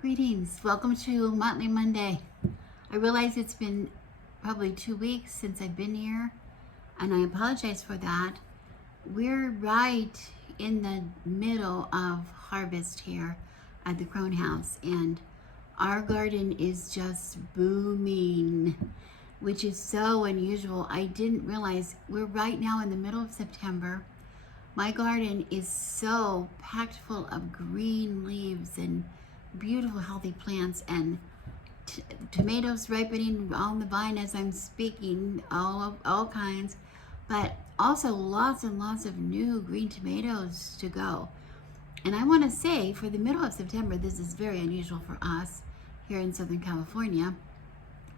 Greetings. Welcome to Motley Monday. I realize it's been probably 2 weeks since I've been here, and I apologize for that. We're right in the middle of harvest here at the Crone house, and our garden is just booming, which is so unusual. I didn't realize we're right now in the middle of September. My garden is so packed full of green leaves and beautiful healthy plants, and tomatoes ripening on the vine as I'm speaking, all kinds, but also lots and lots of new green tomatoes to go. And I want to say, for the middle of September, this is very unusual for us here in Southern California.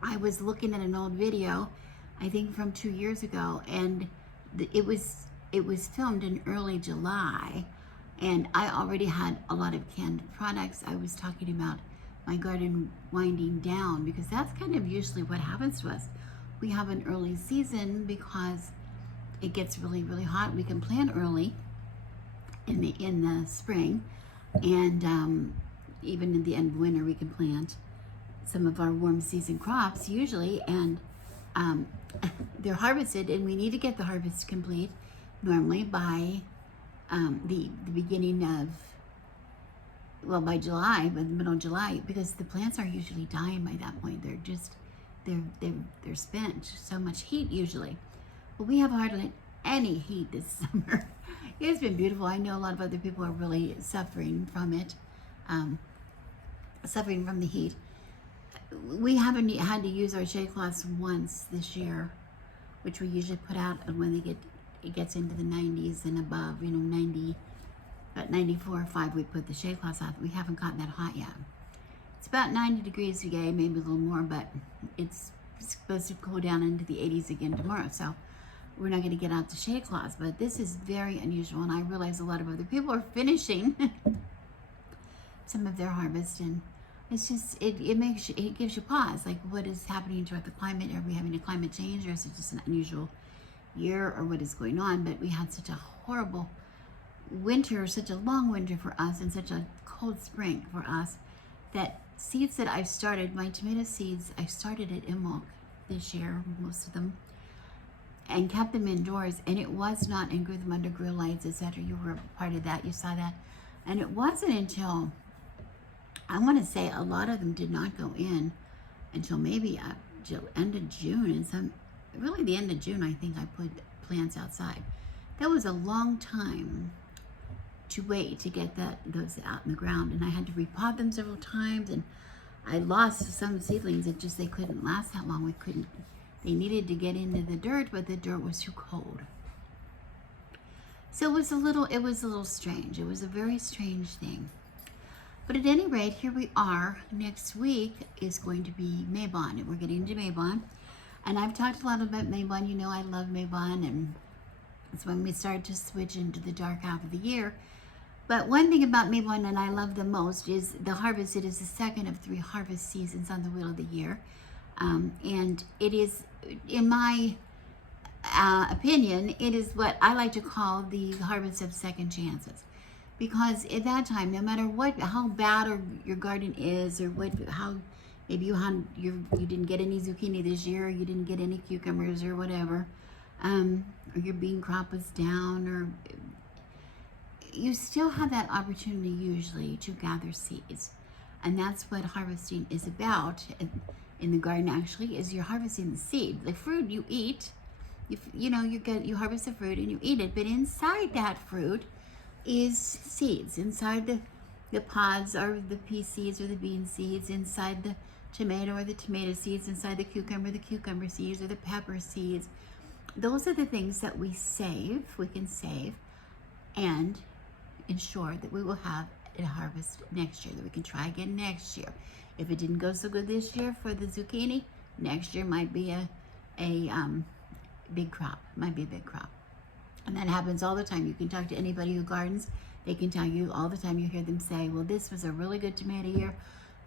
I was looking at an old video, I think from 2 years ago, and it was filmed in early July, and I already had a lot of canned products. I was talking about my garden winding down, because that's kind of usually what happens to us. We have an early season because it gets really, really hot. We can plant early in the spring, and even in the end of winter we can plant some of our warm season crops usually, and they're harvested, and we need to get the harvest complete normally by the beginning of, well, by July, by the middle of July, because the plants are usually dying by that point. They're spent. So much heat usually. But we have hardly any heat this summer. It's been beautiful. I know a lot of other people are really suffering from it, suffering from the heat. We haven't had to use our shade cloths once this year, which we usually put out when it gets into the 90s and above, 90, about 94 or 5, we put the shade cloths out. We haven't gotten that hot yet. It's about 90 degrees today, maybe a little more, but it's supposed to cool down into the 80s again tomorrow, so we're not going to get out the shade cloths. But this is very unusual, and I realize a lot of other people are finishing some of their harvest, and it's just, it gives you pause, like what is happening to the climate? Are we having a climate change, or is it just an unusual year, or what is going on? But we had such a horrible winter, such a long winter for us, and such a cold spring for us, that seeds that I've started, my tomato seeds, I started at Imbolc this year, most of them, and kept them indoors, and it was not, and grew them under grow lights, etc. You were a part of that, you saw that. And it wasn't until, I want to say, a lot of them did not go in until maybe end of June, and really the end of June, I think I put plants outside. That was a long time to wait to get those out in the ground, and I had to repot them several times, and I lost some seedlings that they couldn't last that long. They needed to get into the dirt, but the dirt was too cold. So it was a little strange. It was a very strange thing. But at any rate, here we are. Next week is going to be Mabon, and we're getting into Mabon. And I've talked a lot about Mabon. You know I love Mabon, and it's when we start to switch into the dark half of the year. But one thing about Mabon that I love the most is the harvest. It is the second of 3 harvest seasons on the wheel of the year. And it is, in my opinion, it is what I like to call the harvest of second chances. Because at that time, no matter how bad your garden is, or how maybe you didn't get any zucchini this year, or you didn't get any cucumbers or whatever, or your bean crop was down, or you still have that opportunity usually to gather seeds. And that's what harvesting is about in the garden, actually, is you're harvesting the seed. The fruit you eat, you harvest the fruit and you eat it, but inside that fruit is seeds. Inside the pods are the pea seeds or the bean seeds. Inside the tomato or the tomato seeds. Inside the cucumber seeds, or the pepper seeds. Those are the things that we can save, and ensure that we will have a harvest next year, that we can try again next year. If it didn't go so good this year for the zucchini, next year might be a big crop. Might be a big crop. And that happens all the time. You can talk to anybody who gardens. They can tell you all the time. You hear them say, well, this was a really good tomato year.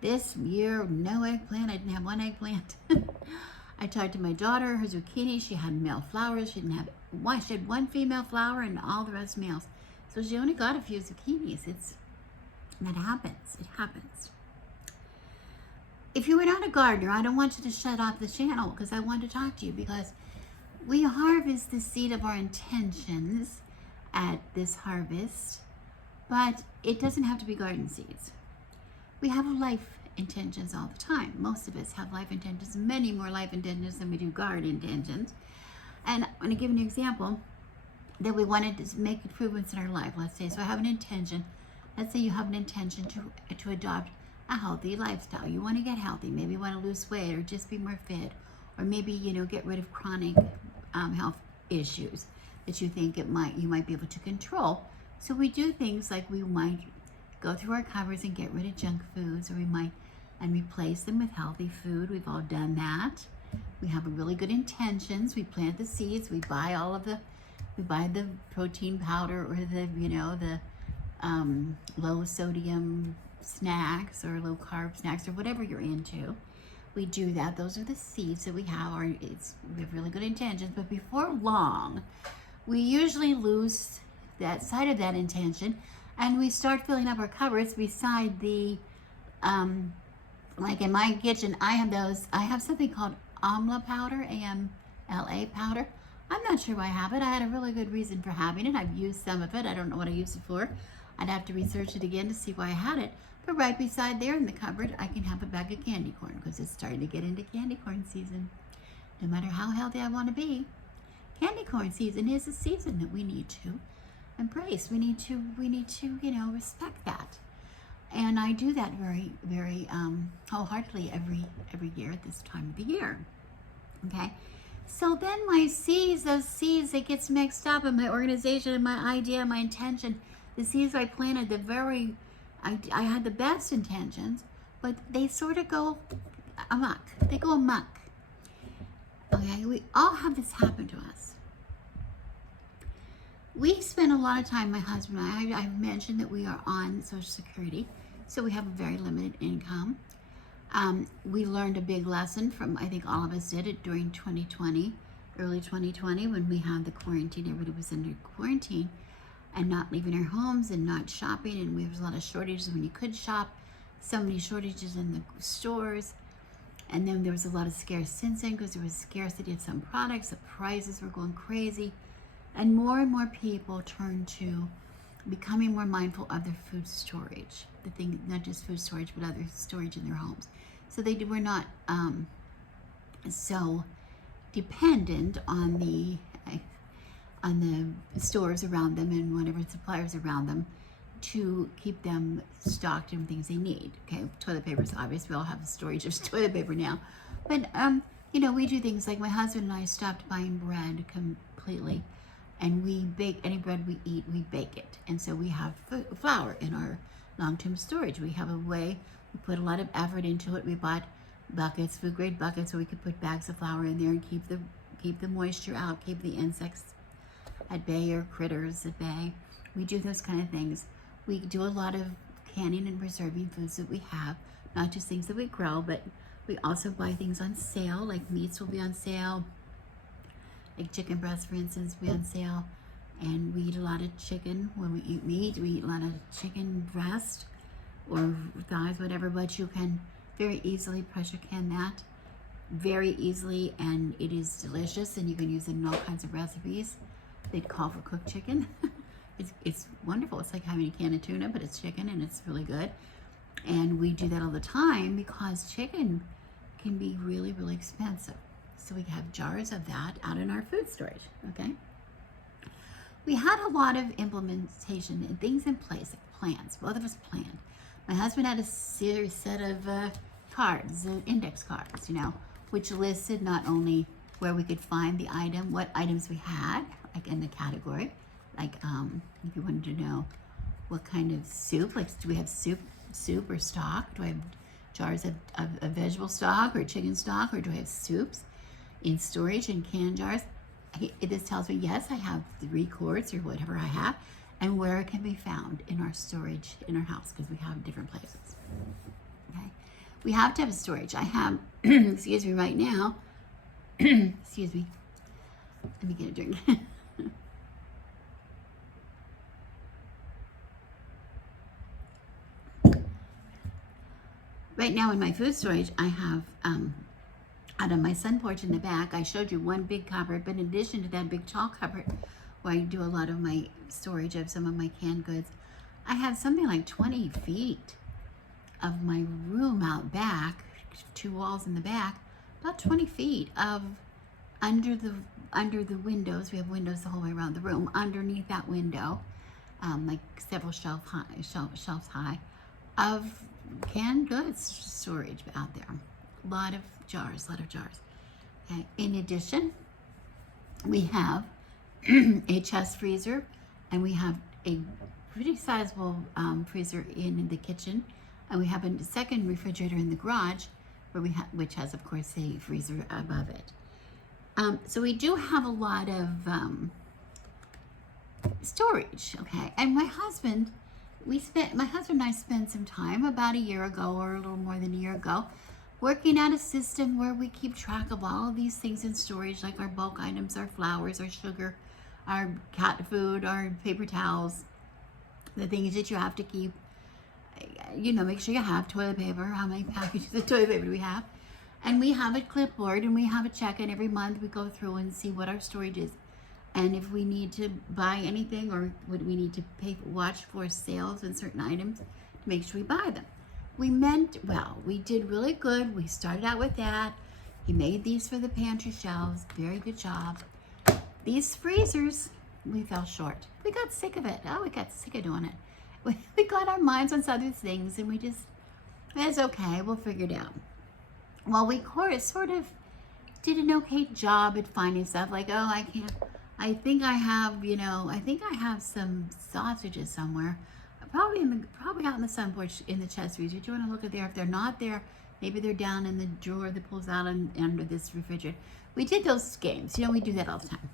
This year, no eggplant. I didn't have one eggplant. I talked to my daughter, her zucchini, she had male flowers. She had one female flower and all the rest males. So she only got a few zucchinis. That happens. It happens. if you were not a gardener, I don't want you to shut off the channel because I want to talk to you, because we harvest the seed of our intentions at this harvest, but it doesn't have to be garden seeds. We have life intentions all the time. Most of us have life intentions, many more life intentions than we do garden intentions. And I'm going to give an example that we wanted to make improvements in our life. Let's say, so I have an intention. Let's say you have an intention to adopt a healthy lifestyle. You want to get healthy. Maybe you want to lose weight or just be more fit, or maybe, you know, get rid of chronic health issues that you think you might be able to control. So we do things like we might go through our cupboards and get rid of junk foods, or we might and replace them with healthy food. We've all done that. We have really good intentions. We plant the seeds. We buy the protein powder, or the, you know, the low sodium snacks or low carb snacks or whatever you're into. We do that. Those are the seeds that we have. We have really good intentions, but before long, we usually lose that sight of that intention, and we start filling up our cupboards beside the, like in my kitchen, I have something called amla powder, AMLA powder. I'm not sure why I have it. I had a really good reason for having it. I've used some of it. I don't know what I used it for. I'd have to research it again to see why I had it. But right beside there in the cupboard, I can have a bag of candy corn, because it's starting to get into candy corn season. No matter how healthy I want to be, candy corn season is a season that we need to embrace. We need to, you know, respect that. And I do that very, very wholeheartedly every year at this time of the year. Okay. So then my seeds, those seeds that gets mixed up in my organization and my idea, my intention, the seeds I planted, I had the best intentions, but they sort of go amok. They go amok. Okay, we all have this happen to us. We spend a lot of time, my husband and I've mentioned that we are on Social Security, so we have a very limited income. We learned a big lesson from, I think all of us did it during 2020, early 2020, when we had the quarantine. Everybody was under quarantine and not leaving our homes and not shopping, and there was a lot of shortages when you could shop, so many shortages in the stores, and then there was a lot of scarce since because there was scarcity of some products, the prices were going crazy, and more people turned to becoming more mindful of their food storage, not just food storage, but other storage in their homes. So they were not so dependent on the stores around them and whatever suppliers around them to keep them stocked in things they need. Okay, toilet paper is obvious. We all have a storage of toilet paper now. But, you know, we do things like my husband and I stopped buying bread completely. And we bake any bread we eat, we bake it. And so we have flour in our long-term storage. We have a way, we put a lot of effort into it. We bought buckets, food grade buckets, so we could put bags of flour in there and keep the moisture out, keep the insects at bay or critters at bay. We do those kind of things. We do a lot of canning and preserving foods that we have, not just things that we grow, but we also buy things on sale, like meats will be on sale. Like chicken breast, for instance, will be on sale. And we eat a lot of chicken. When we eat meat, we eat a lot of chicken breast or thighs, whatever, but you can very easily pressure can that very easily, and it is delicious, and you can use it in all kinds of recipes. They'd call for cooked chicken. It's wonderful. It's like having a can of tuna, but it's chicken, and it's really good. And we do that all the time because chicken can be really, really expensive. So we have jars of that out in our food storage, okay? We had a lot of implementation and things in place, like plans. Both of us planned. My husband had a set of cards, index cards, you know, which listed not only where we could find the item, what items we had, like in the category, like if you wanted to know what kind of soup, like do we have soup or stock? Do I have jars of vegetable stock or chicken stock, or do I have soups in storage in can jars? This tells me, yes, I have 3 quarts or whatever I have, and where it can be found in our storage in our house, because we have different places. Okay, we have to have storage. I have, excuse me, right now. Excuse me. Let me get a drink. Right now in my food storage, I have out on my sun porch in the back, I showed you one big cupboard, but in addition to that big tall cupboard where I do a lot of my storage of some of my canned goods, I have something like 20 feet of my room out back, 2 walls in the back, about 20 feet of under the windows. We have windows the whole way around the room. Underneath that window, like several shelves high, of canned goods storage out there. A lot of jars. Okay. In addition, we have a chest freezer, and we have a pretty sizable freezer in the kitchen, and we have a second refrigerator in the garage, where which has, of course, a freezer above it. So we do have a lot of storage, okay? And my husband and I spent some time about a year ago, or a little more than a year ago, working out a system where we keep track of all of these things in storage, like our bulk items, our flours, our sugar, our cat food, our paper towels, the things that you have to keep. You know, make sure you have toilet paper. How many packages of toilet paper do we have? And we have a clipboard, and we have a check-in every month. We go through and see what our storage is, and if we need to buy anything, or would we need to watch for sales in certain items to make sure we buy them. We did really good. We started out with that. He made these for the pantry shelves. Very good job. These freezers, we fell short. We got sick of it. We got sick of doing it. We got our minds on other things, and it's okay. We'll figure it out. Well, we sort of did an okay job at finding stuff, like, I think I have some sausages somewhere, probably out in the sun porch in the chest freezer. Do you want to look at there? If they're not there, maybe they're down in the drawer that pulls out under this refrigerator. We did those games. We do that all the time.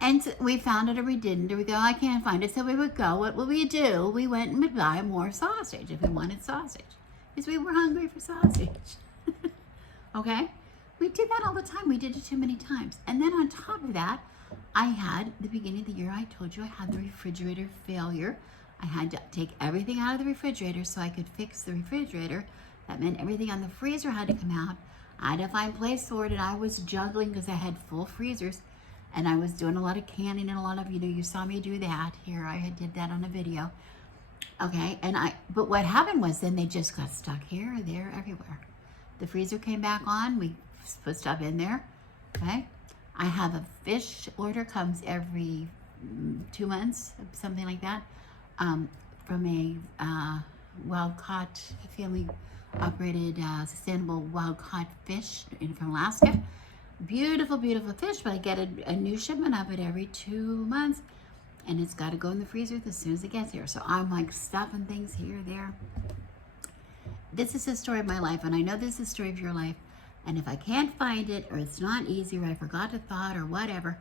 And we found it or we didn't, or we go, I can't find it. So we would go, what would we do? We went and would buy more sausage if we wanted sausage, because we were hungry for sausage. Okay? We did that all the time. We did it too many times. And then on top of that, I had, the beginning of the year, I told you I had the refrigerator failure. I had to take everything out of the refrigerator so I could fix the refrigerator. That meant everything on the freezer had to come out. I had to find a place for it, and I was juggling because I had full freezers, and I was doing a lot of canning and a lot of, you saw me do that. Here, I did that on a video. Okay, but what happened was then they just got stuck here, there, everywhere. The freezer came back on. We put stuff in there. Okay, I have a fish order, comes every 2 months, something like that, from a wild caught, family operated sustainable wild caught fish from Alaska. Beautiful, beautiful fish, but I get a new shipment of it every 2 months, and it's got to go in the freezer as soon as it gets here. So I'm like stuffing things here, there. This is the story of my life, and I know this is the story of your life. And if I can't find it, or it's not easy, or I forgot a thought, or whatever,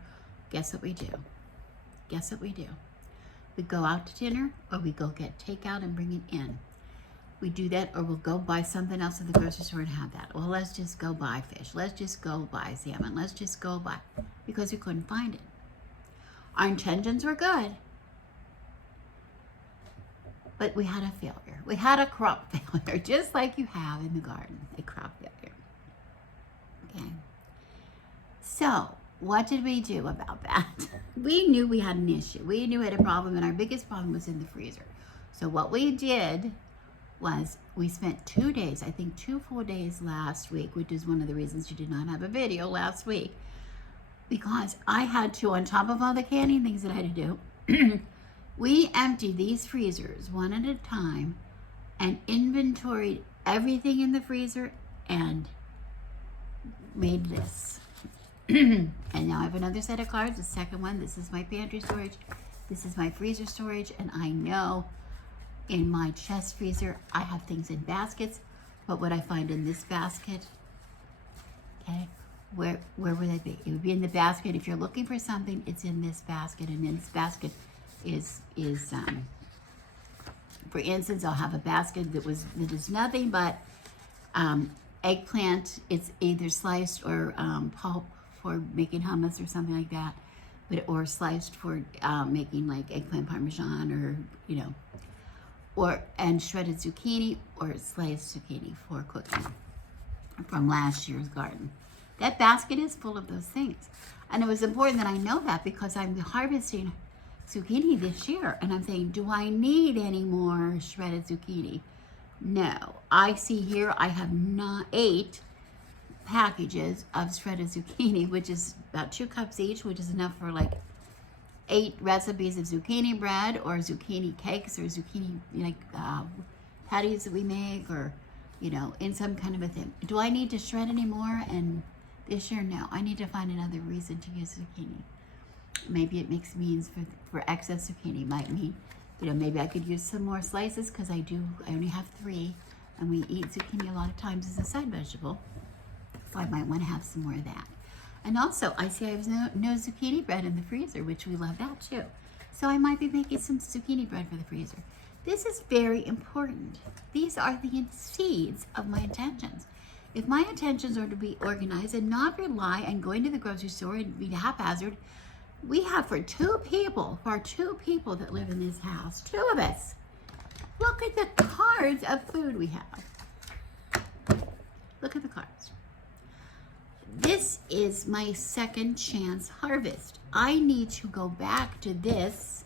guess what we do? Guess what we do? We go out to dinner, or we go get takeout and bring it in. We do that, or we'll go buy something else at the grocery store and have that. Well, let's just go buy fish. Let's just go buy salmon. Let's just go buy, because we couldn't find it. Our intentions were good, but we had a failure. We had a crop failure, just like you have in the garden, a crop failure. Okay. So, what did we do about that? We knew we had an issue. We knew we had a problem, and our biggest problem was in the freezer. So what we did was we spent 2 days, I think 2 full days last week, which is one of the reasons you did not have a video last week, because I had to, on top of all the canning things that I had to do, we emptied these freezers one at a time and inventoried everything in the freezer and made lists. And now I have another set of cards, the second one. This is my pantry storage, this is my freezer storage, and I know in my chest freezer I have things in baskets. What would I find in this basket? Okay, where would they be? It would be in the basket. If you're looking for something, it's in this basket, and in this basket is for instance, I'll have a basket that is nothing but eggplant. It's either sliced or pulp for making hummus or something like that, or sliced for making like eggplant parmesan, or and shredded zucchini or sliced zucchini for cooking from last year's garden. That basket is full of those things. And it was important that I know that because I'm harvesting zucchini this year. And I'm thinking, do I need any more shredded zucchini? No. I see here I have 8 packages of shredded zucchini, which is about 2 cups each, which is enough for like 8 recipes of zucchini bread or zucchini cakes or zucchini patties that we make, or in some kind of a thing. Do I need to shred any more? And this year, no. I need to find another reason to use zucchini. Maybe it makes means for excess zucchini. Might mean, maybe I could use some more slices because I only have 3, and we eat zucchini a lot of times as a side vegetable. So I might want to have some more of that. And also, I see I have no zucchini bread in the freezer, which we love that too. So I might be making some zucchini bread for the freezer. This is very important. These are the seeds of my intentions. If my intentions are to be organized and not rely on going to the grocery store and be haphazard, we have for 2 people that live in this house, 2 of us. Look at the cards of food we have. Look at the cards. This is my second chance harvest. I need to go back to this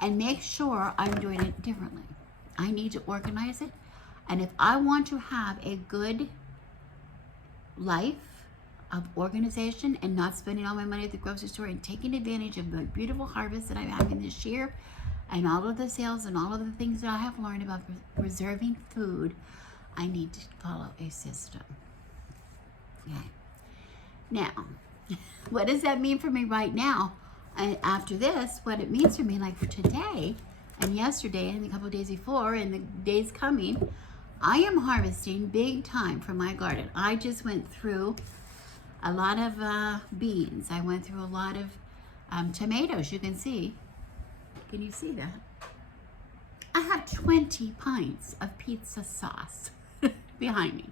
and make sure I'm doing it differently. I need to organize it. And if I want to have a good life of organization and not spending all my money at the grocery store and taking advantage of the beautiful harvest that I'm having this year and all of the sales and all of the things that I have learned about preserving food, I need to follow a system. Okay. Now, what does that mean for me right now? And after this, what it means for me, like for today and yesterday and a couple of days before and the days coming, I am harvesting big time from my garden. I just went through a lot of beans. I went through a lot of tomatoes. You can see. Can you see that? I have 20 pints of pizza sauce behind me.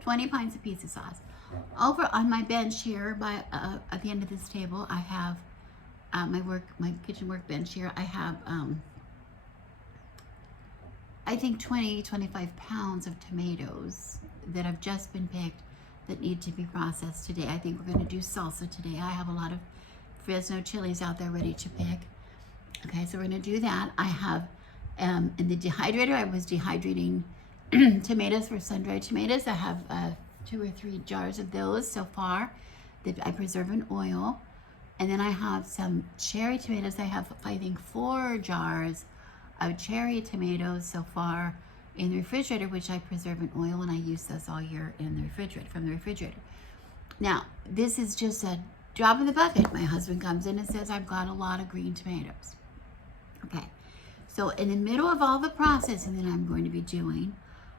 20 pints of pizza sauce. Over on my bench here, at the end of this table, I have my kitchen workbench here. I have I think 25 pounds of tomatoes that have just been picked that need to be processed today. I think we're going to do salsa today. I have a lot of Fresno chilies out there ready to pick. Okay, so we're going to do that. I have in the dehydrator, I was dehydrating tomatoes for sun-dried tomatoes. I have 2 or 3 jars of those so far that I preserve in oil. And then I have some cherry tomatoes. I have, I think, 4 jars of cherry tomatoes so far in the refrigerator, which I preserve in oil, and I use those all year in the refrigerator, from the refrigerator. Now, this is just a drop in the bucket. My husband comes in and says, I've got a lot of green tomatoes. Okay, so in the middle of all the processing that I'm going to be doing,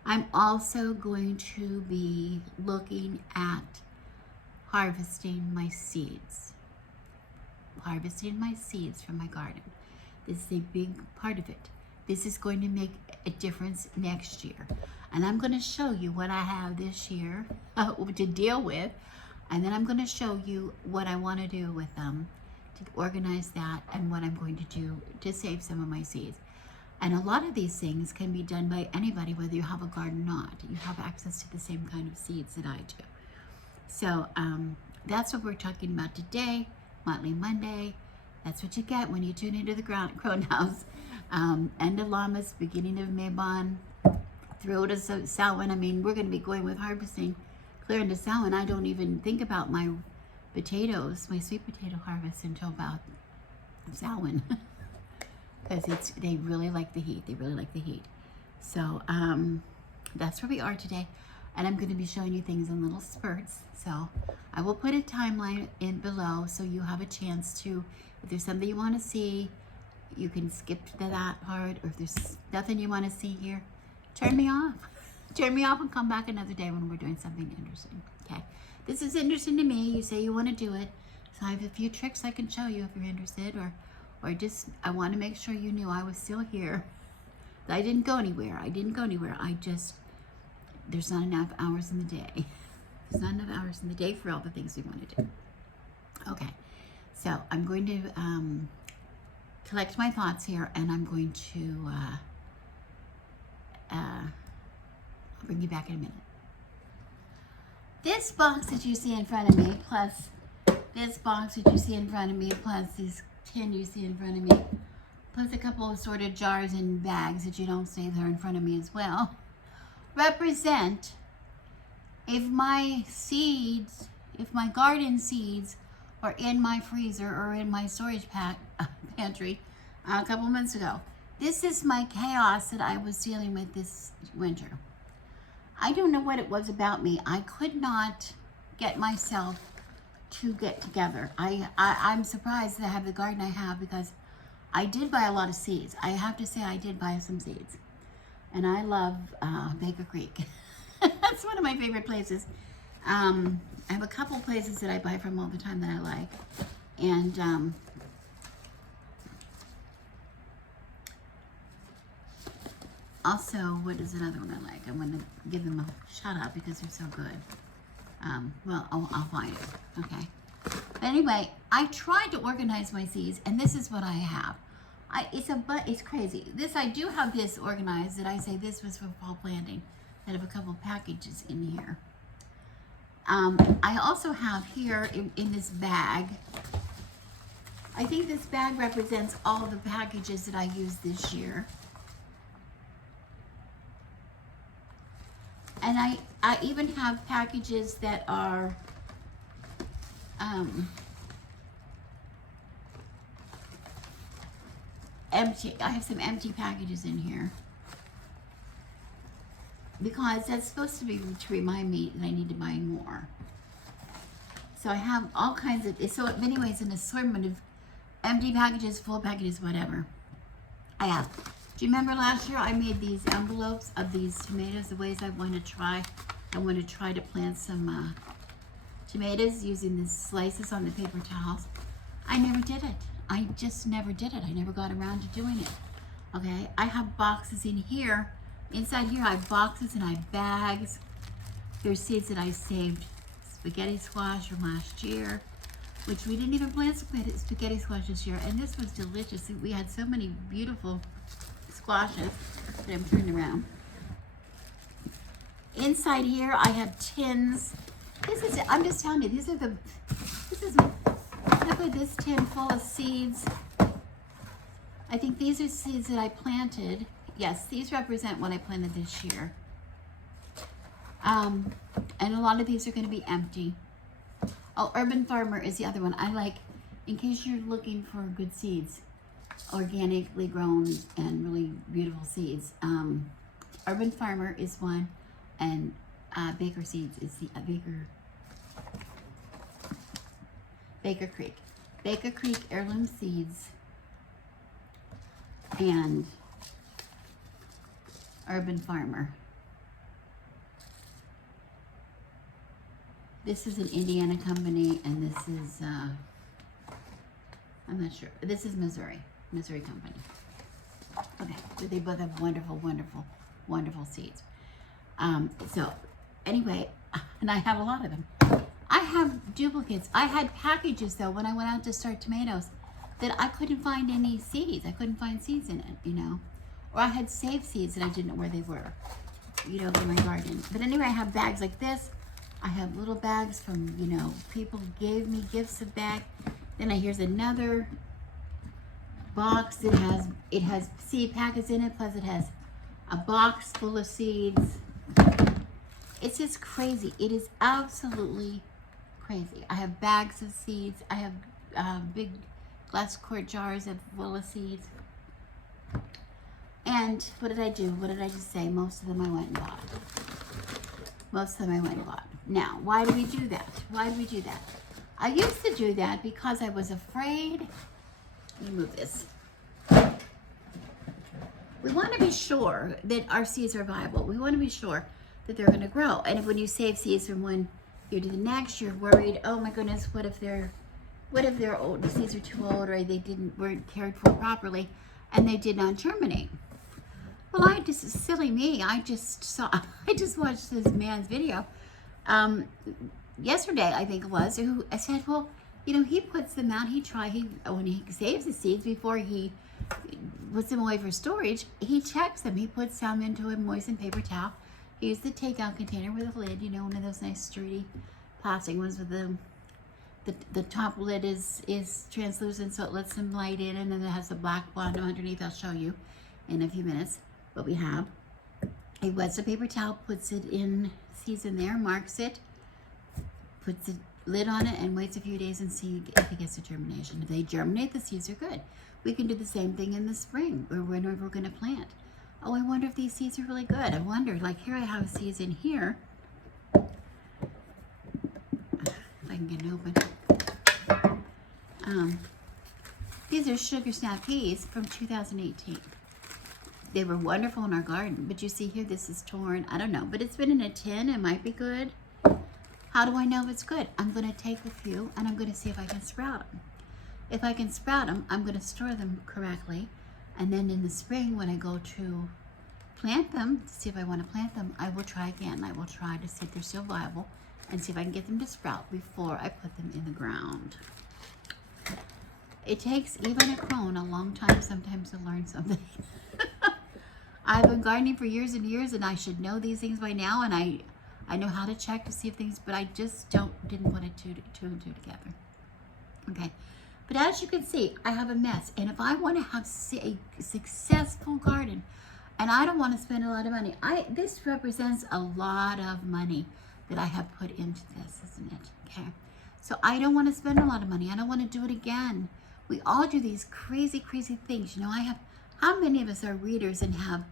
I'm also going to be looking at harvesting my seeds. Harvesting my seeds from my garden. This is a big part of it. This is going to make a difference next year. And I'm going to show you what I have this year to deal with. And then I'm going to show you what I want to do with them to organize that and what I'm going to do to save some of my seeds. And a lot of these things can be done by anybody, whether you have a garden or not. You have access to the same kind of seeds that I do. So that's what we're talking about today, Motley Monday. That's what you get when you tune into the Crone House. End of Lammas, beginning of Mabon, through to Samhain. I mean, we're going to be going with harvesting clear into Samhain. I don't even think about my potatoes, my sweet potato harvest until about Samhain. Because they really like the heat. They really like the heat. So that's where we are today. And I'm going to be showing you things in little spurts. So I will put a timeline in below so you have a chance to, if there's something you want to see, you can skip to that part. Or if there's nothing you want to see here, turn me off. Turn me off and come back another day when we're doing something interesting. Okay. This is interesting to me. You say you want to do it. So I have a few tricks I can show you if you're interested, or just, I want to make sure you knew I was still here. I didn't go anywhere. I just, there's not enough hours in the day. There's not enough hours in the day for all the things we want to do. Okay, so I'm going to collect my thoughts here, and I'm going to I'll bring you back in a minute. This box that you see in front of me, plus this box that you see in front of me, plus this tin you see in front of me, plus a couple of assorted jars and bags that you don't see there in front of me as well, represent if my seeds, if my garden seeds are in my freezer or in my storage pantry a couple months ago. This is my chaos that I was dealing with this winter. I don't know what it was about me. I could not get myself to get together. I'm surprised that I have the garden I have, because I did buy a lot of seeds. I have to say I did buy some seeds. And I love Baker Creek. That's one of my favorite places. I have a couple places that I buy from all the time that I like. And also, what is another one I like? I'm going to give them a shout out because they're so good. Well, I'll find it. Okay. But anyway, I tried to organize my seeds, and this is what I have. It's crazy. I do have this organized that I say this was for fall planting. I have a couple packages in here. I also have here in this bag, I think this bag represents all the packages that I used this year. And I even have packages that are empty. I have some empty packages in here, because that's supposed to be to remind me that I need to buy more. So I have all kinds of, so in many ways an assortment of empty packages, full packages, whatever. I have. Do you remember last year I made these envelopes of these tomatoes, the ways I want to try to plant some tomatoes using the slices on the paper towels? I never did it. I just never did it. I never got around to doing it. Okay, I have boxes in here. Inside here I have boxes and I have bags. There's seeds that I saved spaghetti squash from last year, which we didn't even plant spaghetti squash this year, and this was delicious. We had so many beautiful squashes that I'm turning around. Inside here I have tins. I'm just telling you, look at this tin full of seeds. I think these are seeds that I planted. Yes, these represent what I planted this year. And a lot of these are going to be empty. Oh, Urban Farmer is the other one. I like, in case you're looking for good seeds, organically grown and really beautiful seeds. Urban Farmer is one, and Baker Seeds is the Baker Creek. Baker Creek Heirloom Seeds and Urban Farmer. This is an Indiana company, and this is, I'm not sure. This is Missouri company. Okay, but they both have wonderful, wonderful, wonderful seeds. So anyway, and I have a lot of them. I have duplicates. I had packages though when I went out to start tomatoes that I couldn't find any seeds. I couldn't find seeds in it, you know. Or I had saved seeds and I didn't know where they were, you know, in my garden. But anyway, I have bags like this. I have little bags from, you know, people gave me gifts of bags. Then here's another box that has seed packets in it, plus it has a box full of seeds. It's just crazy. It is absolutely crazy. I have bags of seeds. I have big glass quart jars full of seeds. And what did I do? What did I just say? Most of them I went and bought. Most of them I went and bought. Now, why do we do that? Why do we do that? I used to do that because I was afraid. Let me move this. We want to be sure that our seeds are viable. We want to be sure that they're going to grow. And if when you save seeds from one year to the next, you're worried, oh my goodness, what if they're old, the seeds are too old, or they weren't cared for properly and they did not germinate. Well, silly me, I just watched this man's video yesterday, I think it was, who said, well, he puts them out. When he saves the seeds before he puts them away for storage, he checks them. He puts some into a moistened paper towel. He used the takeout container with a lid, one of those nice sturdy plastic ones with the top lid is translucent, so it lets some light in, and then it has the black bottom underneath. I'll show you in a few minutes what we have. He wets the paper towel, puts it in, seeds in there, marks it, puts the lid on it, and waits a few days and see if it gets a germination. If they germinate, the seeds are good. We can do the same thing in the spring or whenever we're going to plant. Oh, I wonder if these seeds are really good. I wonder, like here I have seeds in here. If I can get it open. These are sugar snap peas from 2018. They were wonderful in our garden, but you see here, this is torn. I don't know, but it's been in a tin. It might be good. How do I know if it's good? I'm going to take a few and I'm going to see if I can sprout them. If I can sprout them, I'm going to store them correctly. And then in the spring, when I go to plant them, to see if I want to plant them, I will try again. I will try to see if they're still viable and see if I can get them to sprout before I put them in the ground. It takes even a crone a long time sometimes to learn something. I've been gardening for years and years, and I should know these things by now, and I know how to check to see if things, but I just didn't put it two and two together. Okay, but as you can see, I have a mess, and if I want to have a successful garden, and I don't want to spend a lot of money, this represents a lot of money that I have put into this, isn't it? Okay, so I don't want to spend a lot of money. I don't want to do it again. We all do these crazy, crazy things. How many of us are readers and have,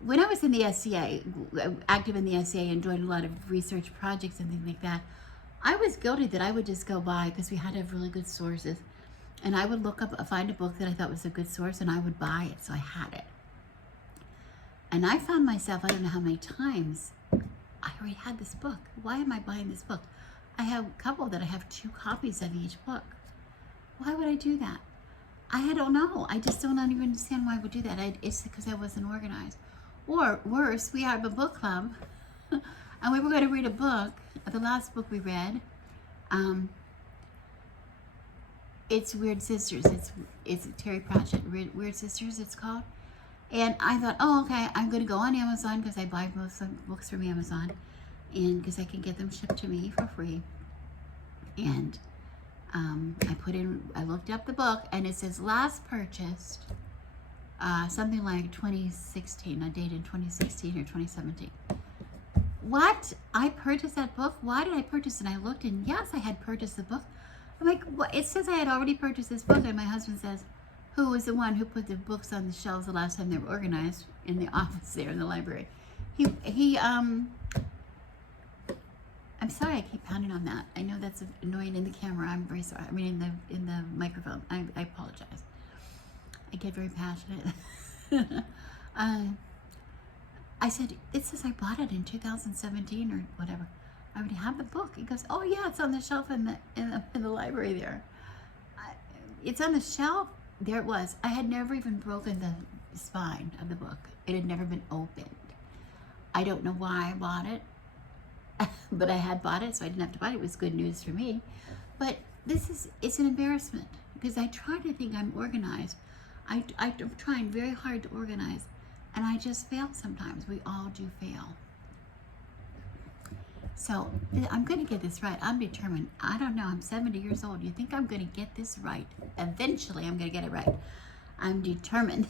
when I was in the SCA, active in the SCA and doing a lot of research projects and things like that, I was guilty that I would just go by because we had to have really good sources. And I would find a book that I thought was a good source, and I would buy it, so I had it. And I found myself, I don't know how many times, I already had this book. Why am I buying this book? I have a couple that I have 2 copies of each book. Why would I do that? I don't know. I just don't even understand why I would do that. It's because I wasn't organized. Or worse, we have a book club, and we were going to read a book. The last book we read, it's Weird Sisters. It's Terry Pratchett, Weird Sisters it's called. And I thought, oh, okay, I'm going to go on Amazon because I buy most of the books from Amazon, and because I can get them shipped to me for free. And I looked up the book, and it says last purchased, something like 2016, a date in 2016 or 2017. What? I purchased that book? Why did I purchase it? And I looked, and yes, I had purchased the book. I'm like, what? It says I had already purchased this book, and my husband says, who was the one who put the books on the shelves the last time they were organized in the office there in the library? I'm sorry I keep pounding on that. I know that's annoying in the camera. I'm very sorry. I mean, in the microphone. I apologize. I get very passionate. I said, it says I bought it in 2017 or whatever. I already have the book. He goes, oh yeah, it's on the shelf in the library there. It's on the shelf. There it was. I had never even broken the spine of the book. It had never been opened. I don't know why I bought it. But I had bought it, so I didn't have to buy it. It was good news for me. But it's an embarrassment because I try to think I'm organized. I'm trying very hard to organize, and I just fail sometimes. We all do fail. So I'm going to get this right. I'm determined. I don't know. I'm 70 years old. You think I'm going to get this right? Eventually, I'm going to get it right. I'm determined.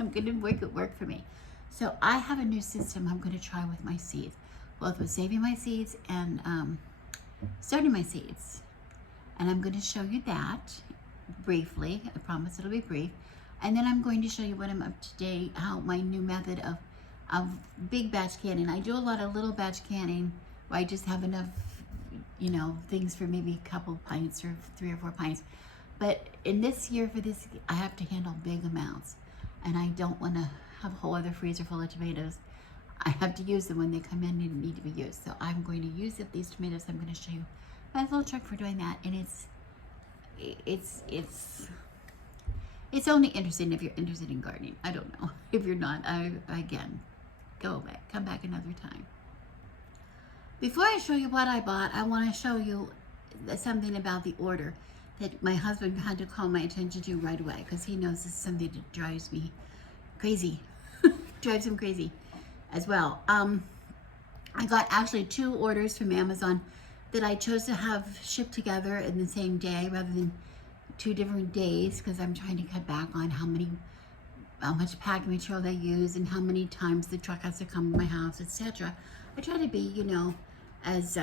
I'm going to make it work for me. So I have a new system I'm going to try with my seeds. Both with saving my seeds and starting my seeds. And I'm going to show you that briefly. I promise it'll be brief. And then I'm going to show you what I'm up to date, how my new method of big batch canning. I do a lot of little batch canning where I just have enough, things for maybe a couple pints or 3 or 4 pints. But in this year, for this, I have to handle big amounts. And I don't want to have a whole other freezer full of tomatoes. I have to use them when they come in and need to be used. So I'm going to use up these tomatoes. I'm going to show you my little trick for doing that. And it's only interesting if you're interested in gardening. I don't know. If you're not, again, go back, come back another time. Before I show you what I bought, I want to show you something about the order that my husband had to call my attention to right away, because he knows this is something that drives me crazy. Drives him crazy as well. I got actually 2 orders from Amazon that I chose to have shipped together in the same day rather than 2 different days, because I'm trying to cut back on how much packing material they use and how many times the truck has to come to my house, etc. I try to be, you know, as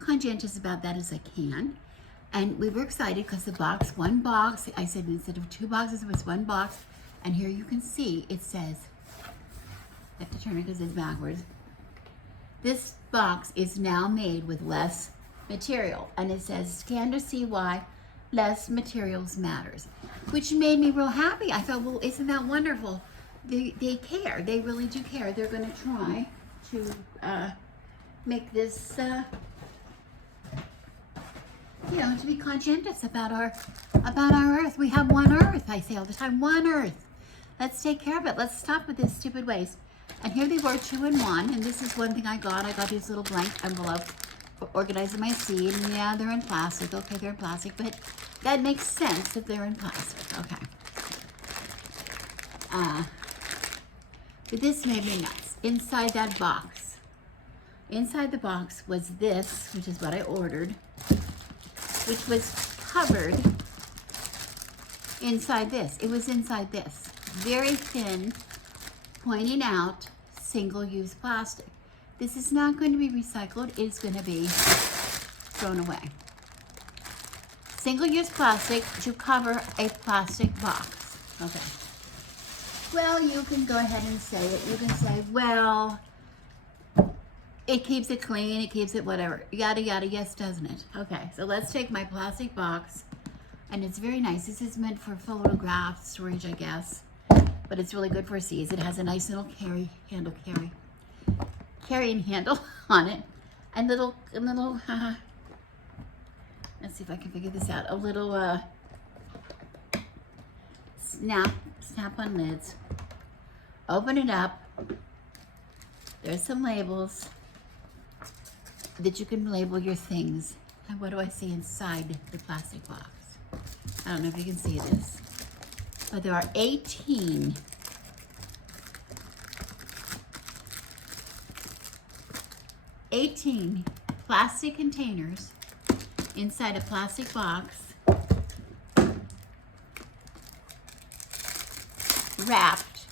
conscientious about that as I can. And we were excited because the box, 1 box, I said instead of 2 boxes, it was 1 box. And here you can see it says, I have to turn it because it's backwards. This box is now made with less material. And it says, scan to see why less materials matters. Which made me real happy. I thought, well, isn't that wonderful? They care. They really do care. They're going to try to make this, you know, to be conscientious about our Earth. We have one Earth. I say all the time, one Earth. Let's take care of it. Let's stop with this stupid waste. And here they were, 2 in 1. And this is one thing I got. I got these little blank envelopes for organizing my seed. And yeah, they're in plastic. Okay, they're in plastic, but that makes sense if they're in plastic. Okay. But this made me nuts. Inside that box. Inside the box was this, which is what I ordered, which was covered inside this. It was inside this. Very thin, pointing out single-use plastic. This is not going to be recycled. It's going to be thrown away. Single-use plastic to cover a plastic box. Okay. Well, you can go ahead and say it. You can say, well, it keeps it clean, it keeps it whatever, yada, yada, yes, doesn't it? Okay, so let's take my plastic box, and it's very nice. This is meant for photograph storage, I guess, but it's really good for seeds. It has a nice little carrying handle on it, and little, let's see if I can figure this out, a little snap-on lids. Open it up. There's some labels that you can label your things. And what do I see inside the plastic box? I don't know if you can see this, but there are 18 plastic containers inside a plastic box, wrapped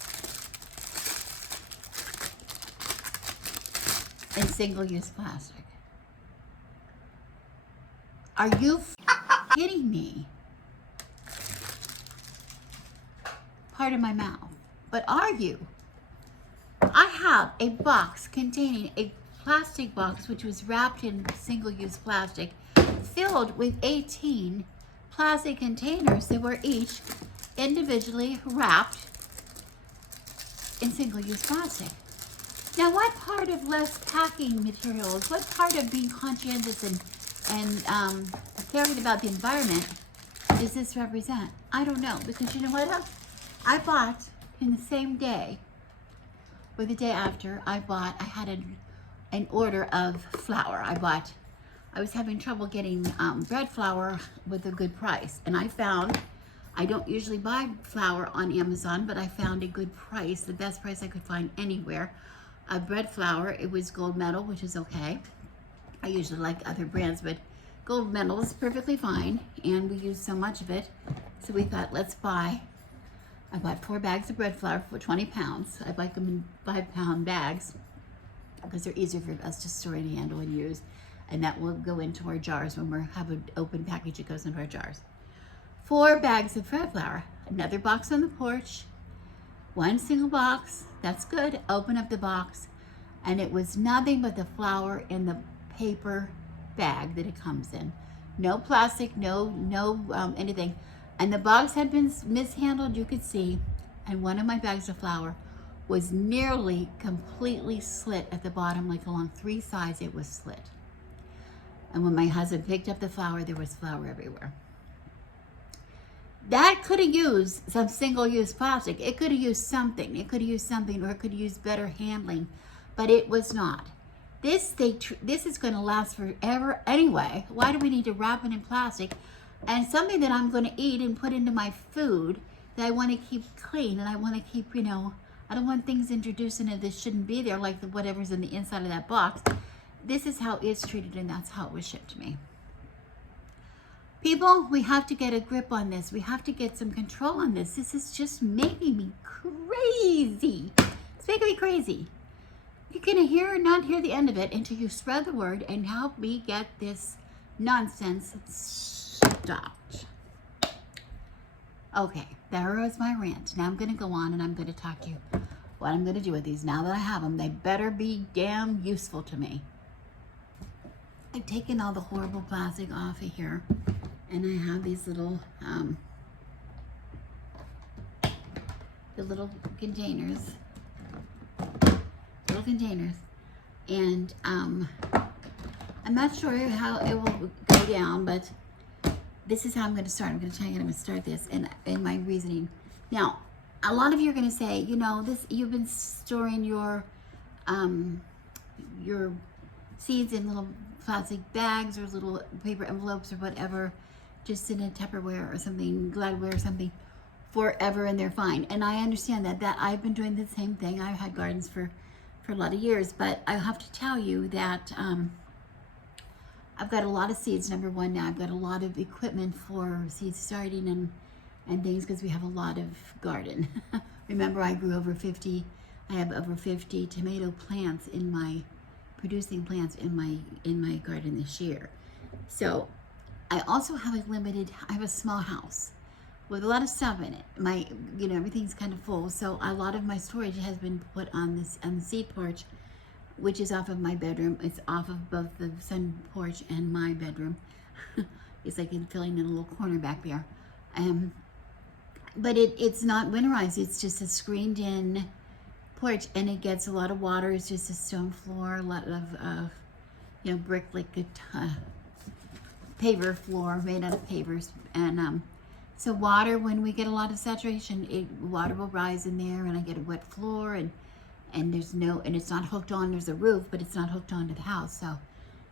in single-use plastic. Are you kidding me? Pardon my mouth, but are you? I have a box containing a plastic box which was wrapped in single-use plastic, filled with 18 plastic containers that were each individually wrapped in single-use plastic. Now, what part of less packing materials, what part of being conscientious and caring about the environment does this represent? I don't know, because you know what? I bought in the same day or the day after, I had an order of flour. I was having trouble getting bread flour with a good price, and I don't usually buy flour on Amazon, but I found a good price, the best price I could find anywhere. Bread flour, it was gold medal, which is okay. I usually like other brands, but gold medal is perfectly fine, and we use so much of it, so we thought, I bought 4 bags of bread flour for 20 pounds. I like them in 5-pound bags because they're easier for us to store and handle and use, and that will go into our jars when we have an open package. It goes into our jars. 4 bags of bread flour, another box on the porch, 1 single box. That's good. Open up the box, and it was nothing but the flour in the paper bag that it comes in. No plastic, no anything. And the box had been mishandled, you could see, and one of my bags of flour was nearly completely slit at the bottom, like along 3 sides it was slit. And when my husband picked up the flour, there was flour everywhere. That could have used some single-use plastic. It could have used something. Or it could have used better handling, but it was not. This is going to last forever anyway. Why do we need to wrap it in plastic? And something that I'm going to eat and put into my food that I want to keep clean, and I want to keep, you know, I don't want things introduced in it that shouldn't be there, like whatever's in the inside of that box. This is how it's treated, and that's how it was shipped to me. People, we have to get a grip on this. We have to get some control on this. This is just making me crazy. It's making me crazy. You're going to not hear the end of it until you spread the word and help me get this nonsense stopped. Okay, there was my rant. Now I'm going to go on and I'm going to talk to you what I'm going to do with these. Now that I have them, they better be damn useful to me. I've taken all the horrible plastic off of here, and I have these little, the little containers, and I'm not sure how it will go down, but this is how I'm going to start. I'm going to start this in my reasoning. Now, a lot of you are going to say, you know, you've been storing your seeds in little plastic bags or little paper envelopes or whatever, just in a Tupperware or something, Gladware or something, forever, and they're fine. And I understand that I've been doing the same thing. I've had gardens for a lot of years, but I have to tell you that I've got a lot of seeds. Number one, now I've got a lot of equipment for seed starting and things, because we have a lot of garden. Remember, I have over 50 tomato plants producing plants in my garden this year. So I also have I have a small house with a lot of stuff in it. Everything's kind of full. So a lot of my storage has been put on the seed porch, which is off of my bedroom. It's off of both the sun porch and my bedroom. It's like filling in a little corner back there. But it's not winterized. It's just a screened in porch, and it gets a lot of water. It's just a stone floor, a lot of brick, like a paver floor made out of pavers. And so water, when we get a lot of saturation, water will rise in there, and I get a wet floor, and it's not hooked on. There's a roof, but it's not hooked onto the house, so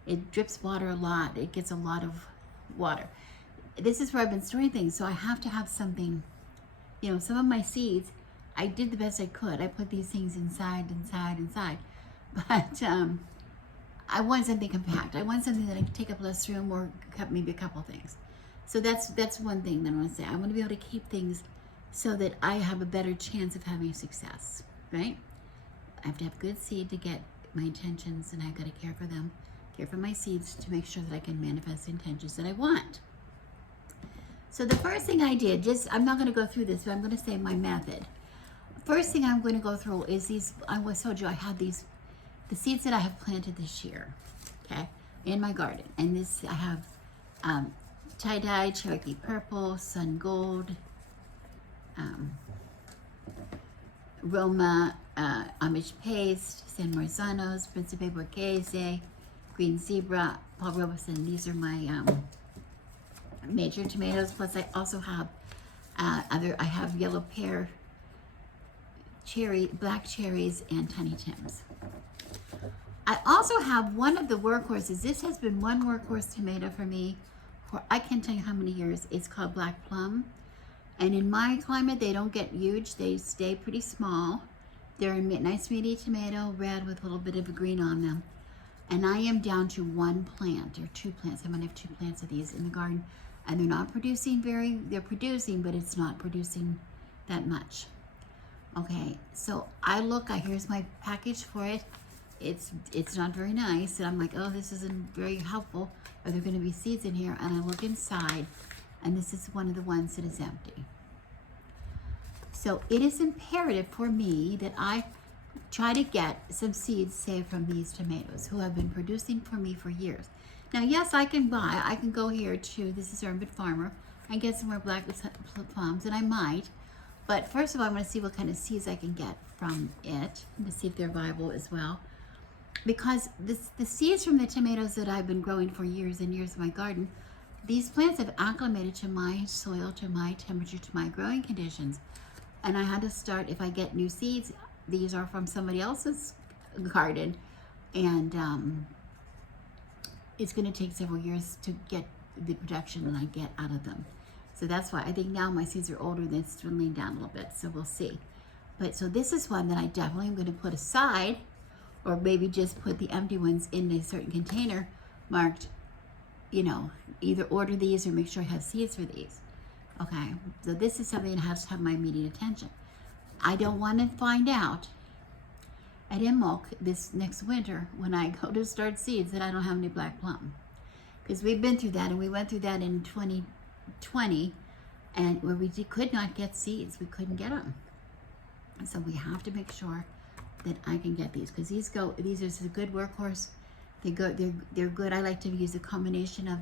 it drips water a lot. It gets a lot of water. This is where I've been storing things, so I have to have something. Some of my seeds, I did the best I could. I put these things inside. But I want something compact. I want something that I can take up less room, or maybe a couple things. So that's one thing that I want to say. I want to be able to keep things so that I have a better chance of having success, right? I have to have good seed to get my intentions, and I've got to care for them, care for my seeds to make sure that I can manifest the intentions that I want. So the first thing I did, I'm not going to go through this, but I'm going to say my method. First thing I'm going to go through is these. I told you I had the seeds that I have planted this year, okay, in my garden. And this, I have tie-dye, Cherokee purple, sun gold, Roma, Amish paste, San Marzanos, Principe Borghese, green zebra, Paul Robeson. These are my major tomatoes. Plus I also have I have yellow pear, black cherries, and Tiny Tims. I also have one of the workhorses. This has been one workhorse tomato for me for I can't tell you how many years. It's called Black Plum. And in my climate, they don't get huge. They stay pretty small. They're a nice meaty tomato, red with a little bit of a green on them. And I am down to one plant or two plants. I'm gonna have 2 plants of these in the garden. And they're not producing they're producing, but it's not producing that much. Okay, so here's my package for it. It's not very nice, and I'm like, oh, this isn't very helpful. Are there going to be seeds in here? And I look inside, and this is one of the ones that is empty. So it is imperative for me that I try to get some seeds saved from these tomatoes who have been producing for me for years. Now, yes, I can go here to, this is Urban Farmer, and get some more black plums, and I might. But first of all, I'm going to see what kind of seeds I can get from it, to see if they're viable as well. Because the seeds from the tomatoes that I've been growing for years and years in my garden, these plants have acclimated to my soil, to my temperature, to my growing conditions. And I had to start, if I get new seeds, these are from somebody else's garden, And it's going to take several years to get the production that I get out of them. So that's why I think now my seeds are older, they're dwindling down a little bit, so we'll see. But so this is one that I definitely am going to put aside, or maybe just put the empty ones in a certain container marked, you know, either order these or make sure I have seeds for these. Okay, so this is something that has to have my immediate attention. I don't want to find out at Imbolc this next winter when I go to start seeds that I don't have any black plum. Because we've been through that, and we went through that in 2020, and where we could not get seeds, we couldn't get them. So we have to make sure that I can get these, because these are a good workhorse. They're good. I like to use a combination of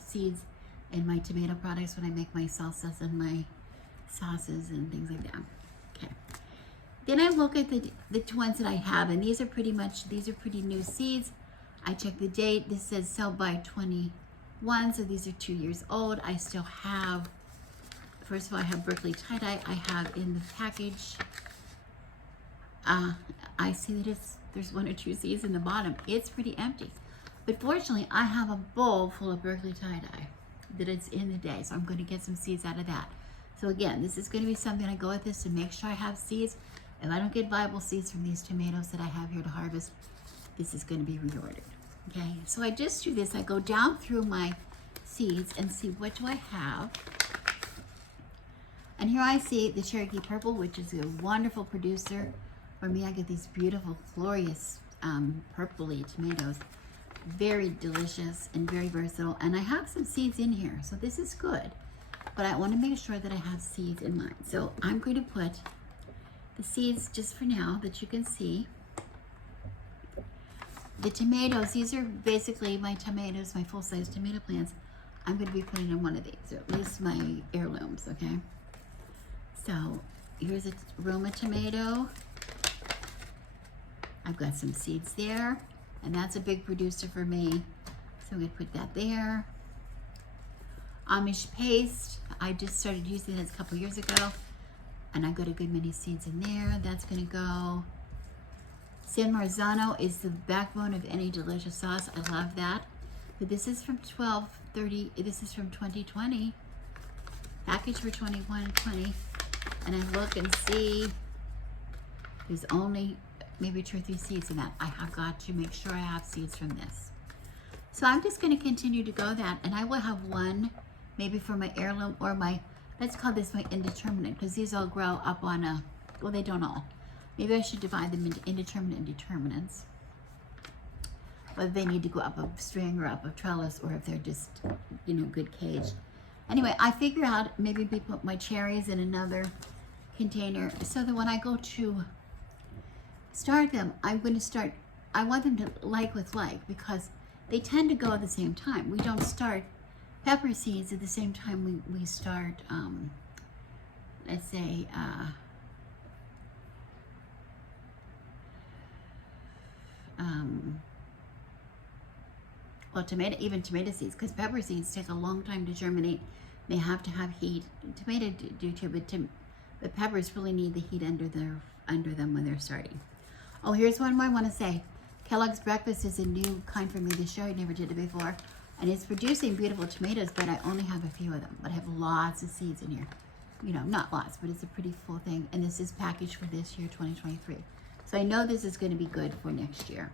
seeds in my tomato products when I make my salsas and my sauces and things like that. Okay. Then I look at the ones that I have, and these are pretty new seeds. I check the date. This says sell by 21, so these are 2 years old. I still have, first of all, I have Berkeley tie-dye. I have in the package, I see that there's 1 or 2 seeds in the bottom. It's pretty empty. But fortunately, I have a bowl full of Berkeley tie-dye that it's in the day, so I'm going to get some seeds out of that. So again, this is going to be something I go with this to make sure I have seeds. If I don't get viable seeds from these tomatoes that I have here to harvest, this is going to be reordered. Okay, so I just do this. I go down through my seeds and see what do I have. And here I see the Cherokee Purple, which is a wonderful producer. For me, I get these beautiful, glorious purpley tomatoes. Very delicious and very versatile. And I have some seeds in here, so this is good. But I want to make sure that I have seeds in mine. So I'm going to put the seeds just for now that you can see. The tomatoes, these are basically my tomatoes, my full-size tomato plants. I'm going to be putting in one of these, or at least my heirlooms, okay? So here's a Roma tomato. I've got some seeds there, and that's a big producer for me. So I'm going to put that there. Amish paste, I just started using this a couple years ago, and I got a good many seeds in there. That's going to go. San Marzano is the backbone of any delicious sauce. I love that. But this is from 1230. This is from 2020. Package for 2120. And I look and see there's only maybe 2 or 3 seeds in that. I have got to make sure I have seeds from this. So I'm just going to continue to go that, and I will have one maybe for my heirloom or my, let's call this my indeterminate, because these all grow up on a, well, they don't all. Maybe I should divide them into indeterminate and determinants. Whether they need to go up a string or up a trellis, or if they're just, you know, good cage. Anyway, I figure out maybe put my cherries in another container so that when I go to start them, I want them to like with like, because they tend to go at the same time. We don't start pepper seeds at the same time we start, let's say, well, even tomato seeds, because pepper seeds take a long time to germinate. They have to have heat. Tomato do too, but peppers really need the heat under them when they're starting. Oh, here's one more I want to say. Kellogg's Breakfast is a new kind for me this year. I never did it before, and it's producing beautiful tomatoes, but I only have a few of them. But I have lots of seeds in here. You know, not lots, but it's a pretty full thing. And this is packaged for this year, 2023. So I know this is going to be good for next year.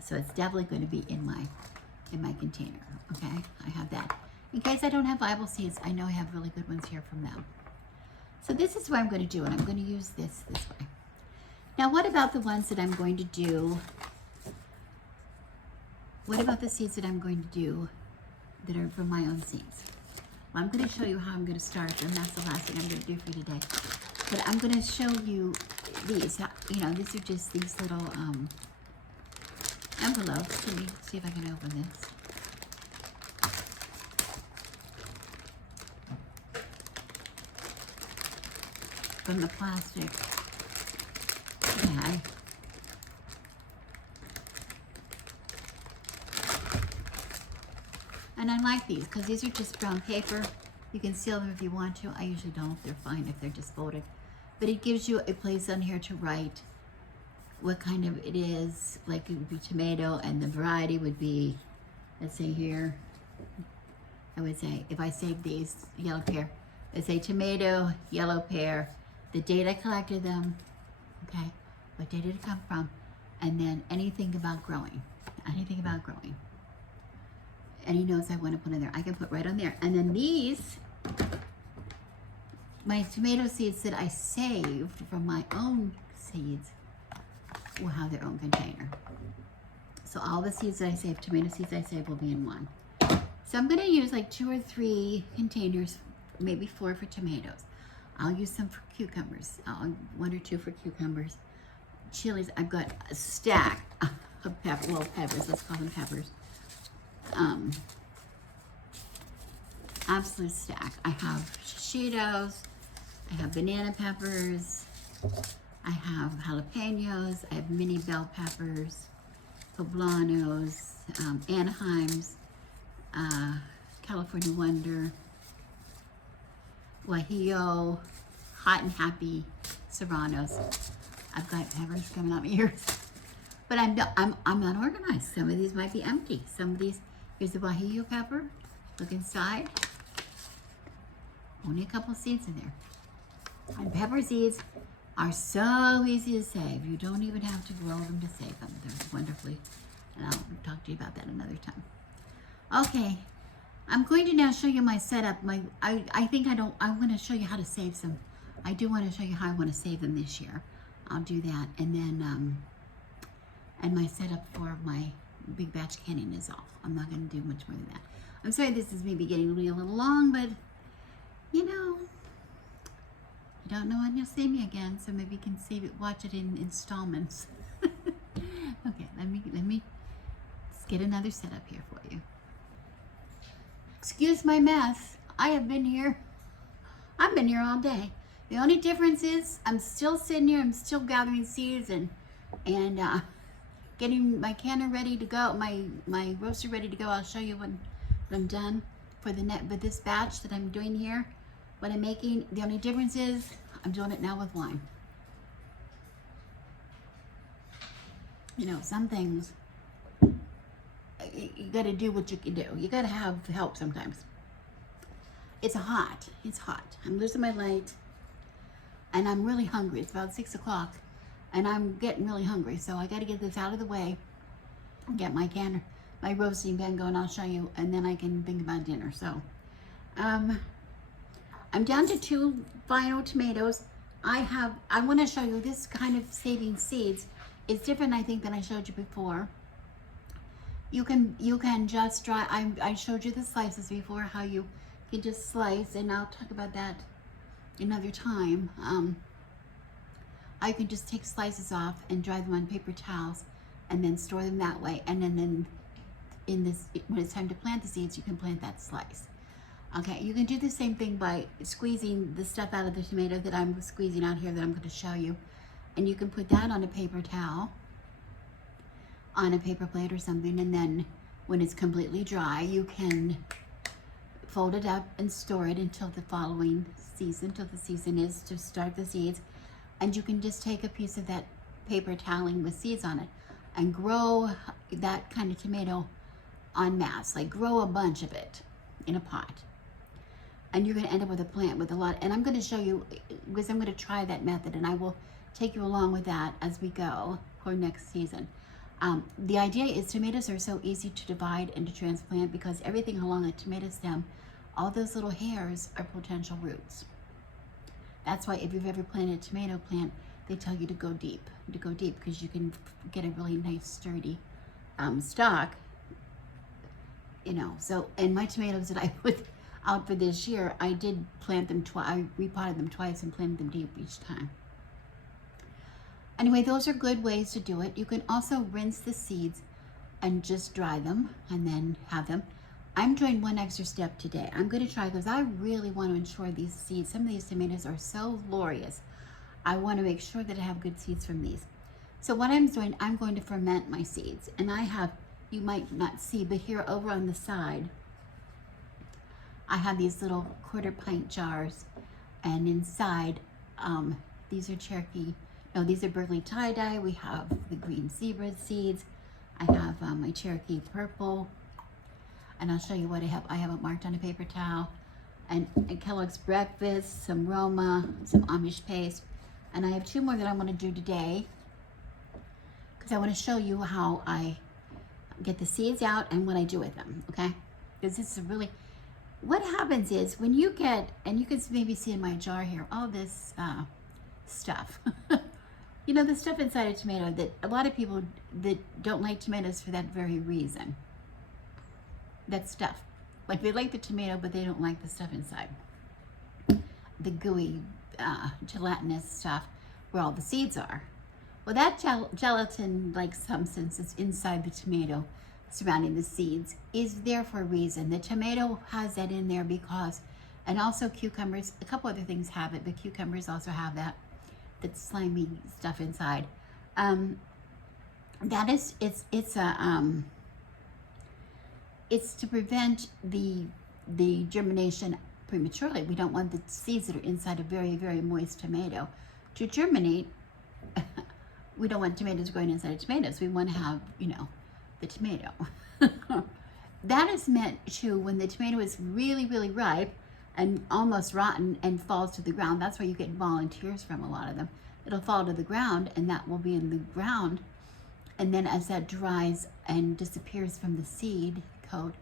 So it's definitely going to be in my container. Okay, I have that. In case I don't have viable seeds, I know I have really good ones here from them. So this is what I'm going to do, and I'm going to use this way. Now, what about the ones that I'm going to do? What about the seeds that I'm going to do that are from my own seeds? Well, I'm going to show you how I'm going to start them. That's the last thing I'm going to do for you today. But I'm going to show you these. You know, these are just these little envelopes. Let me see if I can open this. From the plastic bag. And I like these because these are just brown paper. You can seal them if you want to. I usually don't. They're fine if they're just folded. But it gives you a place on here to write what kind of it is. Like it would be tomato, and the variety would be, let's say here, I would say, if I save these, yellow pear, let's say tomato, yellow pear, the date I collected them, okay, what date did it come from, and then anything about growing, any notes I want to put in there, I can put right on there. And then these, my tomato seeds that I saved from my own seeds will have their own container. So all the seeds that I saved, tomato seeds I saved, will be in one. So I'm going to use like 2 or 3 containers, maybe 4 for tomatoes. I'll use some for cucumbers, 1 or 2 for cucumbers. Chilies, I've got a stack of peppers, let's call them peppers. Absolute stack. I have shishitos, I have banana peppers, I have jalapenos, I have mini bell peppers, poblanos, Anaheims, California Wonder, Guajillo, Hot and Happy, Serranos. I've got peppers coming out my ears, but I'm not organized. Some of these might be empty. Some of these, here's the Guajillo pepper. Look inside. Only a couple seeds in there. And pepper seeds are so easy to save. You don't even have to grow them to save them. They're wonderfully, and I'll talk to you about that another time. Okay, I'm going to now show you my setup. I want to show you how to save some. I do want to show you how I want to save them this year. I'll do that, and then and my setup for my big batch canning is off. I'm not going to do much more than that. I'm sorry this is maybe getting a little long, but you know, you don't know when you'll see me again, so maybe you can save it, watch it in installments. Okay, let me let's get another setup here for you. Excuse my mess. I've been here all day. The only difference is I'm still sitting here, I'm still gathering seeds and getting my canner ready to go, my roaster ready to go. I'll show you when I'm done for this batch that I'm doing here. What I'm making, the only difference is I'm doing it now with wine. You know, some things, you gotta do what you can do. You gotta have help sometimes. It's hot. I'm losing my light and I'm really hungry. It's about 6 o'clock and I'm getting really hungry. So I gotta get this out of the way and get my canner, my roasting pan going. I'll show you, and then I can think about dinner. So, I'm down to 2 final tomatoes. I want to show you this kind of saving seeds is different, I think, than I showed you before. You can just dry. I showed you the slices before, how you can just slice, and I'll talk about that another time. I can just take slices off and dry them on paper towels, and then store them that way. And then when it's time to plant the seeds, you can plant that slice. Okay, you can do the same thing by squeezing the stuff out of the tomato that I'm squeezing out here that I'm going to show you. And you can put that on a paper towel, on a paper plate or something, and then when it's completely dry, you can fold it up and store it until the following season, till the season is to start the seeds. And you can just take a piece of that paper toweling with seeds on it and grow that kind of tomato en masse, like grow a bunch of it in a pot. And you're going to end up with a plant with a lot. And I'm going to show you, because I'm going to try that method, and I will take you along with that as we go for next season. The idea is tomatoes are so easy to divide and to transplant because everything along a tomato stem, all those little hairs are potential roots. That's why if you've ever planted a tomato plant, they tell you to go deep because you can get a really nice sturdy stalk. You know, so, and my tomatoes that I put out for this year, I did plant them twice. I repotted them twice and planted them deep each time. Anyway, those are good ways to do it. You can also rinse the seeds and just dry them and then have them. I'm doing one extra step today. I'm going to try, because I really want to ensure these seeds, some of these tomatoes are so glorious. I want to make sure that I have good seeds from these. So what I'm doing, I'm going to ferment my seeds. And I have, you might not see, but here over on the side, I have these little 1/4 pint jars, and inside, these are Cherokee No, these are Burley tie-dye. We have the green zebra seeds. I have my Cherokee purple. And I'll show you what I have. I have it marked on a paper towel. And Kellogg's breakfast, some Roma, some Amish paste. And I have 2 more that I want to do today, because I want to show you how I get the seeds out and what I do with them, okay? Because this is really, what happens is when you get, and you can maybe see in my jar here, all this stuff. You know, the stuff inside a tomato that a lot of people that don't like tomatoes for that very reason. That stuff. Like they like the tomato, but they don't like the stuff inside. The gooey, gelatinous stuff where all the seeds are. Well, that gelatin-like substance that's inside the tomato surrounding the seeds is there for a reason. The tomato has that in there because, and also cucumbers, a couple other things have it, but cucumbers also have that slimy stuff inside. That is, it's to prevent the germination prematurely. We don't want the seeds that are inside a very, very moist tomato to germinate. We don't want tomatoes growing inside tomatoes. We want to have, you know, the tomato. That is meant to, when the tomato is really, really ripe and almost rotten and falls to the ground, that's where you get volunteers from, a lot of them. It'll fall to the ground, and that will be in the ground. And then as that dries and disappears from the seed coat,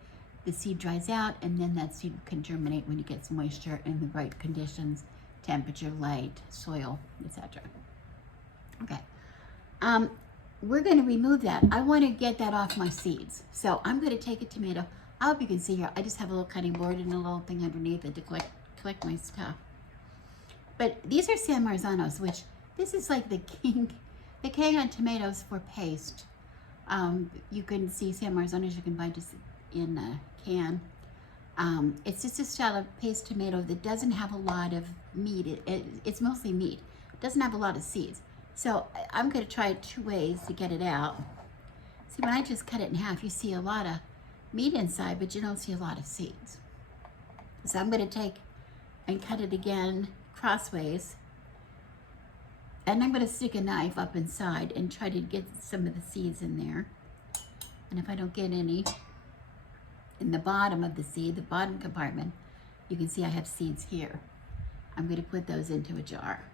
the seed dries out, and then that seed can germinate when it gets moisture in the right conditions, temperature, light, soil, etc. Okay. We're going to remove that. I want to get that off my seeds. So I'm going to take a tomato. I hope you can see here. I just have a little cutting board and a little thing underneath it to collect my stuff. But these are San Marzanos, which this is like the king on tomatoes for paste. You can see San Marzanos you can buy just in a can. It's just a style of paste tomato that doesn't have a lot of meat. It's mostly meat. It doesn't have a lot of seeds. So I'm going to try 2 ways to get it out. See, when I just cut it in half, you see a lot of meat inside, but you don't see a lot of seeds. So I'm going to take and cut it again crossways. And I'm going to stick a knife up inside and try to get some of the seeds in there. And if I don't get any in the bottom of the seed, the bottom compartment, you can see I have seeds here. I'm going to put those into a jar.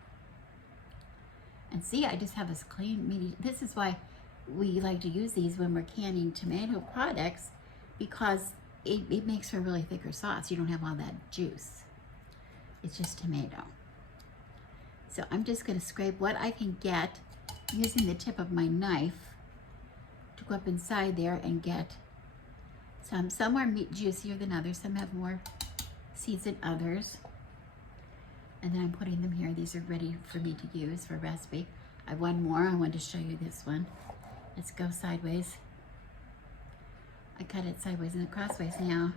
And see, I just have this clean, meaty. This is why we like to use these when we're canning tomato products, because it makes for a really thicker sauce. You don't have all that juice. It's just tomato. So I'm just going to scrape what I can get using the tip of my knife to go up inside there and get some. Some are juicier than others. Some have more seeds than others. And then I'm putting them here. These are ready for me to use for a recipe. I have one more. I wanted to show you this one. Let's go sideways. I cut it sideways and crossways now.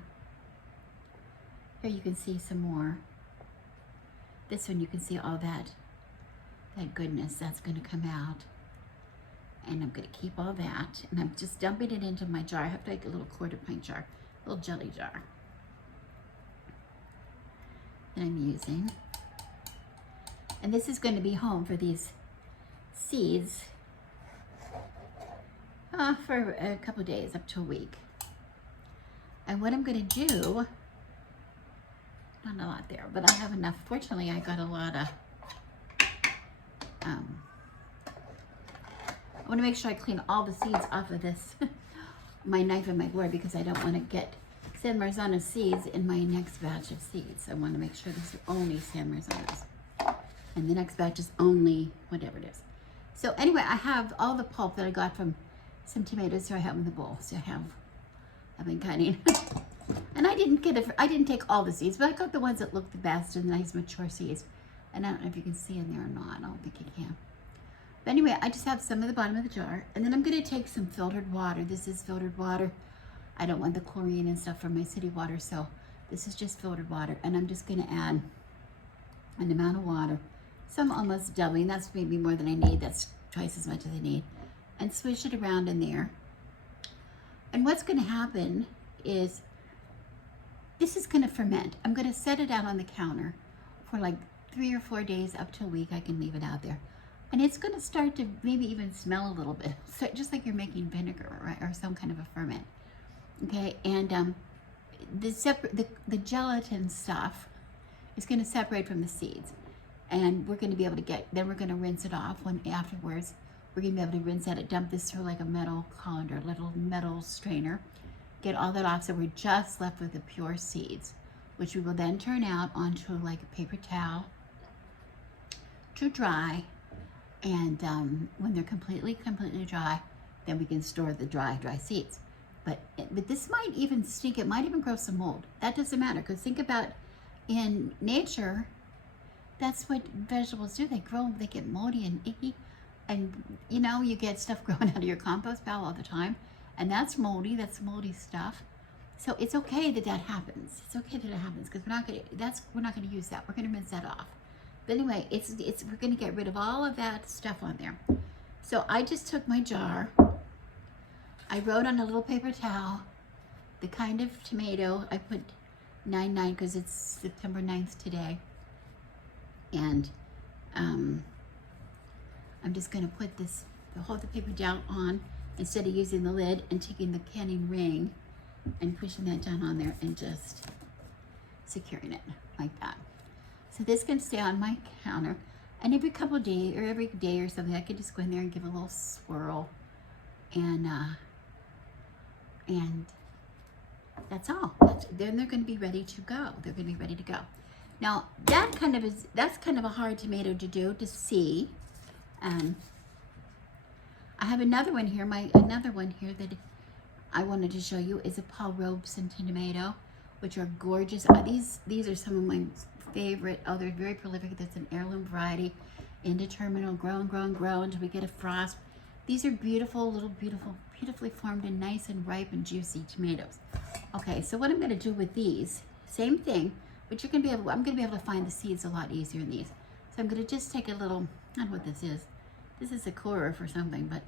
Here you can see some more. This one you can see all that goodness that's going to come out. And I'm going to keep all that. And I'm just dumping it into my jar. I have like a little 1/4 pint jar, a little jelly jar that I'm using. And this is going to be home for these seeds for a couple of days, up to a week. And what I'm going to do, not a lot there, but I have enough. Fortunately, I got a lot of, I want to make sure I clean all the seeds off of this, my knife and my board, because I don't want to get San Marzano seeds in my next batch of seeds. I want to make sure these are only San Marzanos. And the next batch is only whatever it is. So anyway, I have all the pulp that I got from some tomatoes here I have in the bowl. So I've been cutting. And I didn't take all the seeds, but I got the ones that look the best and nice mature seeds. And I don't know if you can see in there or not. I don't think you can. But anyway, I just have some at the bottom of the jar. And then I'm going to take some filtered water. This is filtered water. I don't want the chlorine and stuff from my city water, so this is just filtered water. And I'm just going to add an amount of water. So I'm almost doubling. That's maybe more than I need. That's twice as much as I need. And swish it around in there. And what's going to happen is this is going to ferment. I'm going to set it out on the counter for like 3 or 4 days up to a week. I can leave it out there. And it's going to start to maybe even smell a little bit, so just like you're making vinegar, right, or some kind of a ferment. Okay, and the gelatin stuff is going to separate from the seeds, and we're going to be able to then we're going to rinse it off afterwards. We're going to be able to rinse out it, dump this through like a metal colander, little metal strainer, get all that off, so we're just left with the pure seeds, which we will then turn out onto like a paper towel to dry. And when they're completely dry, then we can store the dry seeds. But this might even stink. It might even grow some mold. That doesn't matter, because think about in nature, that's what vegetables do. They grow, they get moldy and icky, and you know, you get stuff growing out of your compost pile all the time, and that's moldy stuff. So it's okay that happens. It's okay that it happens, because we're not gonna use that. We're gonna rinse that off. But anyway, we're gonna get rid of all of that stuff on there. So I just took my jar. I wrote on a little paper towel the kind of tomato. I put 9/9 because it's September 9th today. And I'm just gonna put hold the paper down on, instead of using the lid and taking the canning ring and pushing that down on there and just securing it like that. So this can stay on my counter, and every couple of days or every day or something, I can just go in there and give a little swirl, and that's all. Then they're going to be ready to go. They're going to be ready to go. Now that's kind of a hard tomato to do, to see. I have another one here. Another one here that I wanted to show you is a Paul Robeson tomato, which are gorgeous. These are some of my favorite. Oh, they're very prolific. That's an heirloom variety, indeterminate, grown until we get a frost. These are beautifully formed and nice and ripe and juicy tomatoes. Okay, so what I'm going to do with these, same thing, but I'm going to be able to find the seeds a lot easier in these. So I'm going to just take a little, I don't know what this is. This is a core for something, but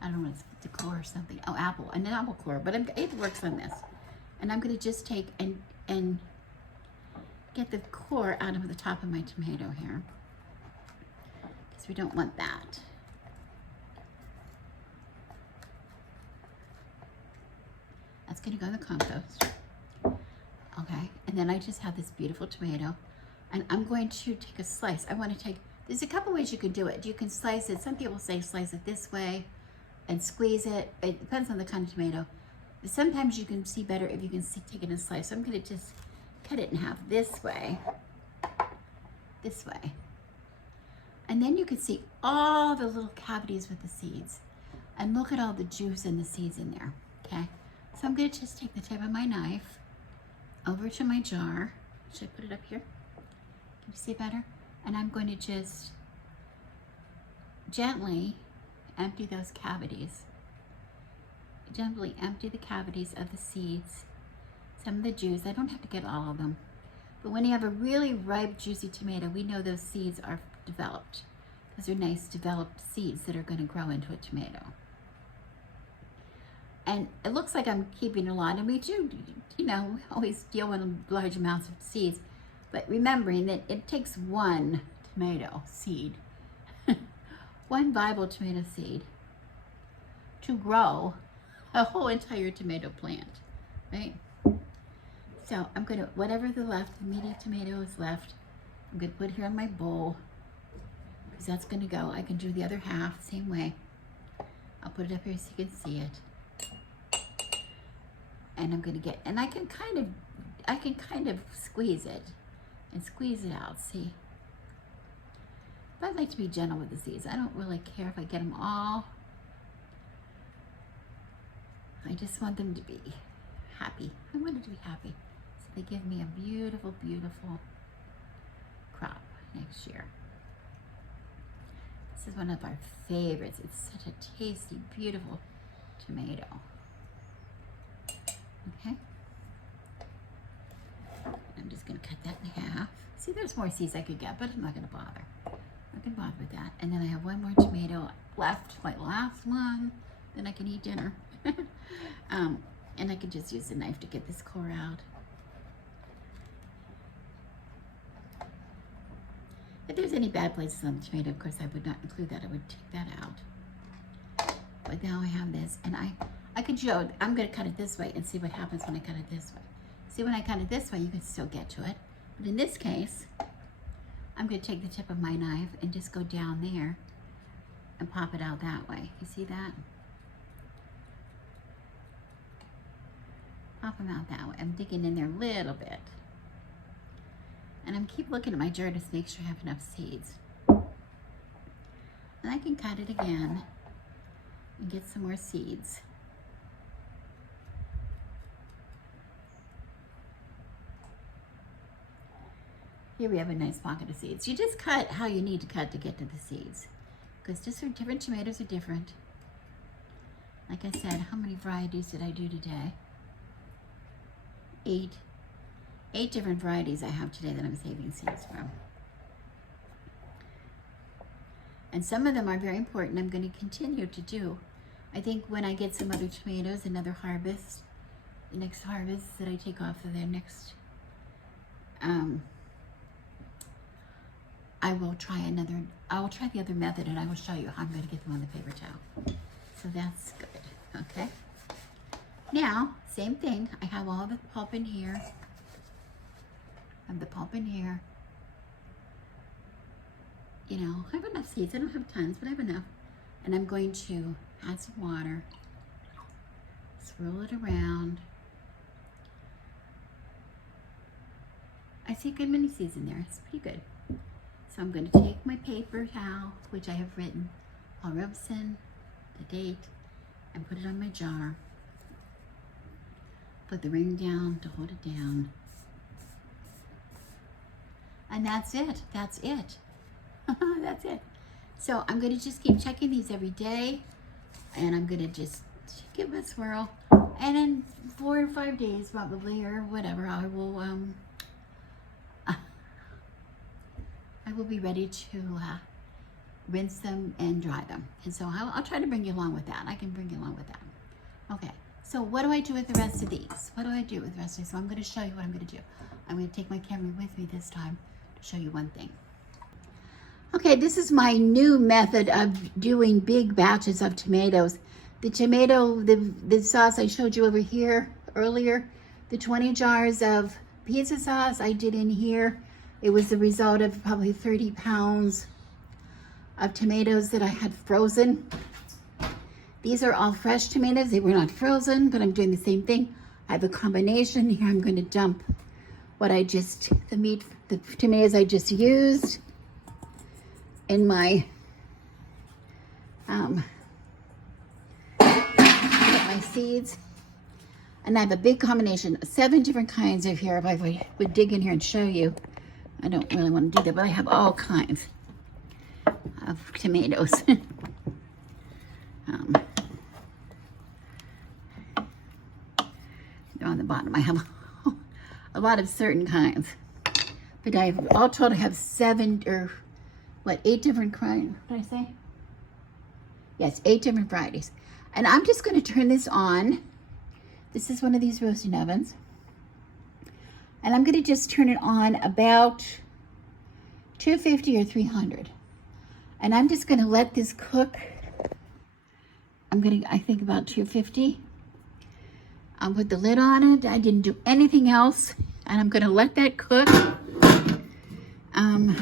I don't know what it's a core or something. Oh, apple, an apple core, but it works on this. And I'm going to just take and get the core out of the top of my tomato here, because we don't want that. That's going to go in the compost. Okay, and then I just have this beautiful tomato, and I'm going to take a slice. There's a couple ways you can do it. You can slice it. Some people say slice it this way and squeeze it. It depends on the kind of tomato. Sometimes you can see better if you can take it in a slice. So I'm going to just cut it in half this way, and then you can see all the little cavities with the seeds, and look at all the juice and the seeds in there. Okay, so I'm going to just take the tip of my knife over to my jar. Should I put it up here? Can you see better? And I'm going to just gently empty those cavities. Gently empty the cavities of the seeds. Some of the juice, I don't have to get all of them. But when you have a really ripe, juicy tomato, we know those seeds are developed. Those are nice, developed seeds that are going to grow into a tomato. And it looks like I'm keeping a lot, and we do, we always deal with large amounts of seeds. But remembering that it takes one tomato seed, one viable tomato seed, to grow a whole entire tomato plant, right? So I'm gonna, whatever the meaty tomato is left, I'm gonna put here on my bowl, because that's gonna go. I can do the other half same way. I'll put it up here so you can see it. And I'm gonna and I can kind of squeeze it and squeeze it out, see? But I like to be gentle with the seeds. I don't really care if I get them all. I just want them to be happy. I want them to be happy. So they give me a beautiful, beautiful crop next year. This is one of our favorites. It's such a tasty, beautiful tomato. Okay. I'm just going to cut that in half. See, there's more seeds I could get, but I'm not going to bother. I'm not going to bother with that. And then I have one more tomato left, my last one. Then I can eat dinner. And I can just use the knife to get this core out. If there's any bad places on the tomato, of course I would not include that. I would take that out. But now I have this, and I could show, I'm gonna cut it this way and see what happens when I cut it this way. See, when I cut it this way, you can still get to it. But in this case, I'm gonna take the tip of my knife and just go down there and pop it out that way. You see that? Pop them out that way. I'm digging in there a little bit. And I'm keep looking at my jar to make sure I have enough seeds. And I can cut it again and get some more seeds. Here we have a nice pocket of seeds. You just cut how you need to cut to get to the seeds, because just different tomatoes are different. Like I said, how many varieties did I do today? 8 different varieties I have today that I'm saving seeds from. And some of them are very important. I'm going to continue to do. I think when I get some other tomatoes, another harvest, the next harvest that I take off of their next, I will try the other method, and I will show you how I'm going to get them on the paper towel. So that's good, okay? Now, same thing. I have all the pulp in here. I have the pulp in here. You know, I have enough seeds. I don't have tons, but I have enough. And I'm going to add some water, swirl it around. I see a good many seeds in there. It's pretty good. So I'm going to take my paper towel, which I have written Paul Robeson, the date, and put it on my jar. Put the ring down to hold it down. And that's it. That's it. That's it. So I'm going to just keep checking these every day, and I'm going to just give it a swirl. And in 4 or 5 days, probably, or whatever, I will be ready to rinse them and dry them. And so I'll try to bring you along with that. I can bring you along with that. Okay. So what do I do with the rest of these? What do I do with the rest of these? So I'm going to show you what I'm going to do. I'm going to take my camera with me this time to show you one thing. Okay, this is my new method of doing big batches of tomatoes. The tomato, the sauce I showed you over here earlier, the 20 jars of pizza sauce I did in here. It was the result of probably 30 pounds of tomatoes that I had frozen. These are all fresh tomatoes. They were not frozen, but I'm doing the same thing. I have a combination. Here I'm going to dump the tomatoes I just used in my seeds. And I have a big combination, 7 different kinds of here. If I would dig in here and show you, I don't really want to do that, but I have all kinds of tomatoes. They're on the bottom. I have a lot of certain kinds, but all told I have 8 different kinds. What did I say? Yes, 8 different varieties. And I'm just going to turn this on. This is one of these roasting ovens. And I'm going to just turn it on about 250 or 300. And I'm just going to let this cook. I think about 250. I'll put the lid on it. I didn't do anything else. And I'm going to let that cook. I'm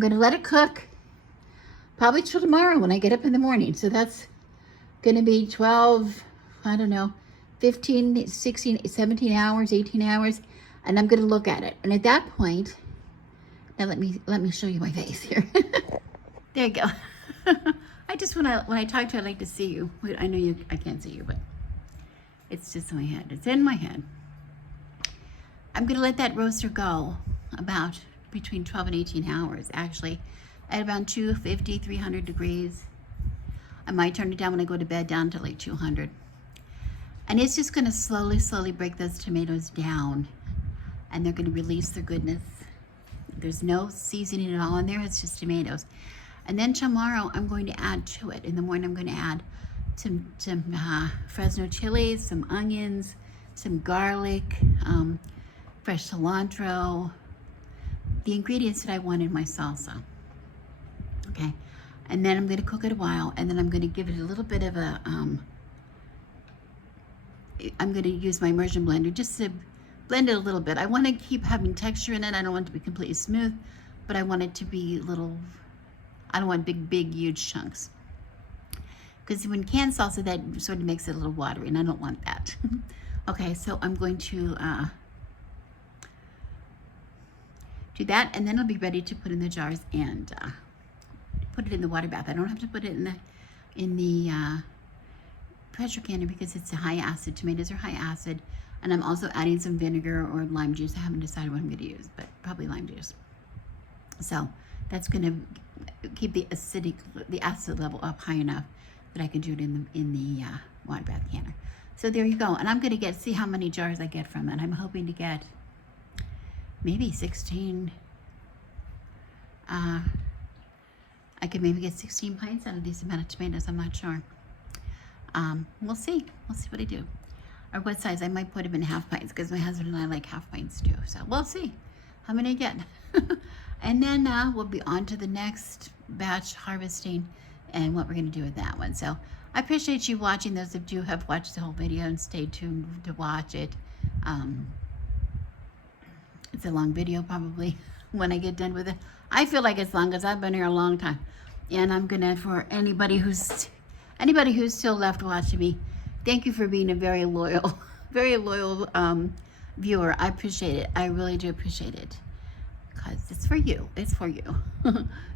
going to let it cook probably till tomorrow when I get up in the morning. So that's going to be 12, I don't know, 15, 16, 17 hours, 18 hours. And I'm going to look at it. And at that point, now let me show you my face here. There you go. I just when I talk to you, I like to see you. I know I can't see you, but it's just in my head. It's in my head. I'm going to let that roaster go about between 12 and 18 hours, actually, at about 250, 300 degrees. I might turn it down when I go to bed down to like 200. And it's just going to slowly, slowly break those tomatoes down, and they're going to release their goodness. There's no seasoning at all in there. It's just tomatoes. And then tomorrow I'm going to add to it. In the morning I'm going to add some Fresno chilies, some onions, some garlic, fresh cilantro, the ingredients that I want in my salsa. Okay, and then I'm going to cook it a while, and then I'm going to give it a little bit of a, I'm going to use my immersion blender just to blend it a little bit. I want to keep having texture in it. I don't want it to be completely smooth, but I want it to be little, I don't want big, huge chunks. Because when canned salsa, that sort of makes it a little watery, and I don't want that. Okay, so I'm going to do that, and then I'll be ready to put in the jars and put it in the water bath. I don't have to put it in the pressure canner because it's a high acid. Tomatoes are high acid, and I'm also adding some vinegar or lime juice. I haven't decided what I'm going to use, but probably lime juice. So that's going to keep the acid level up high enough that I can do it in the water bath canner. So there you go, and I'm going to see how many jars I get from it. I'm hoping to get maybe 16. I could maybe get 16 pints out of these amount of tomatoes. I'm not sure. We'll see. We'll see what I do. Or what size. I might put them in half pints because my husband and I like half pints too. So we'll see how many I get. And then we'll be on to the next batch harvesting and what we're going to do with that one. So I appreciate you watching. Those of you who have watched the whole video and stayed tuned to watch it. It's a long video probably when I get done with it. I feel like it's long because I've been here a long time. And I'm gonna, for anybody who's still left watching me, thank you for being a very loyal viewer. I appreciate it. I really do appreciate it. Because it's for you. It's for you.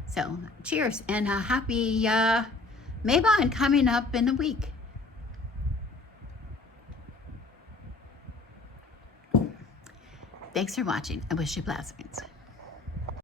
So, cheers and happy Mabon coming up in a week. Thanks for watching. I wish you blessings.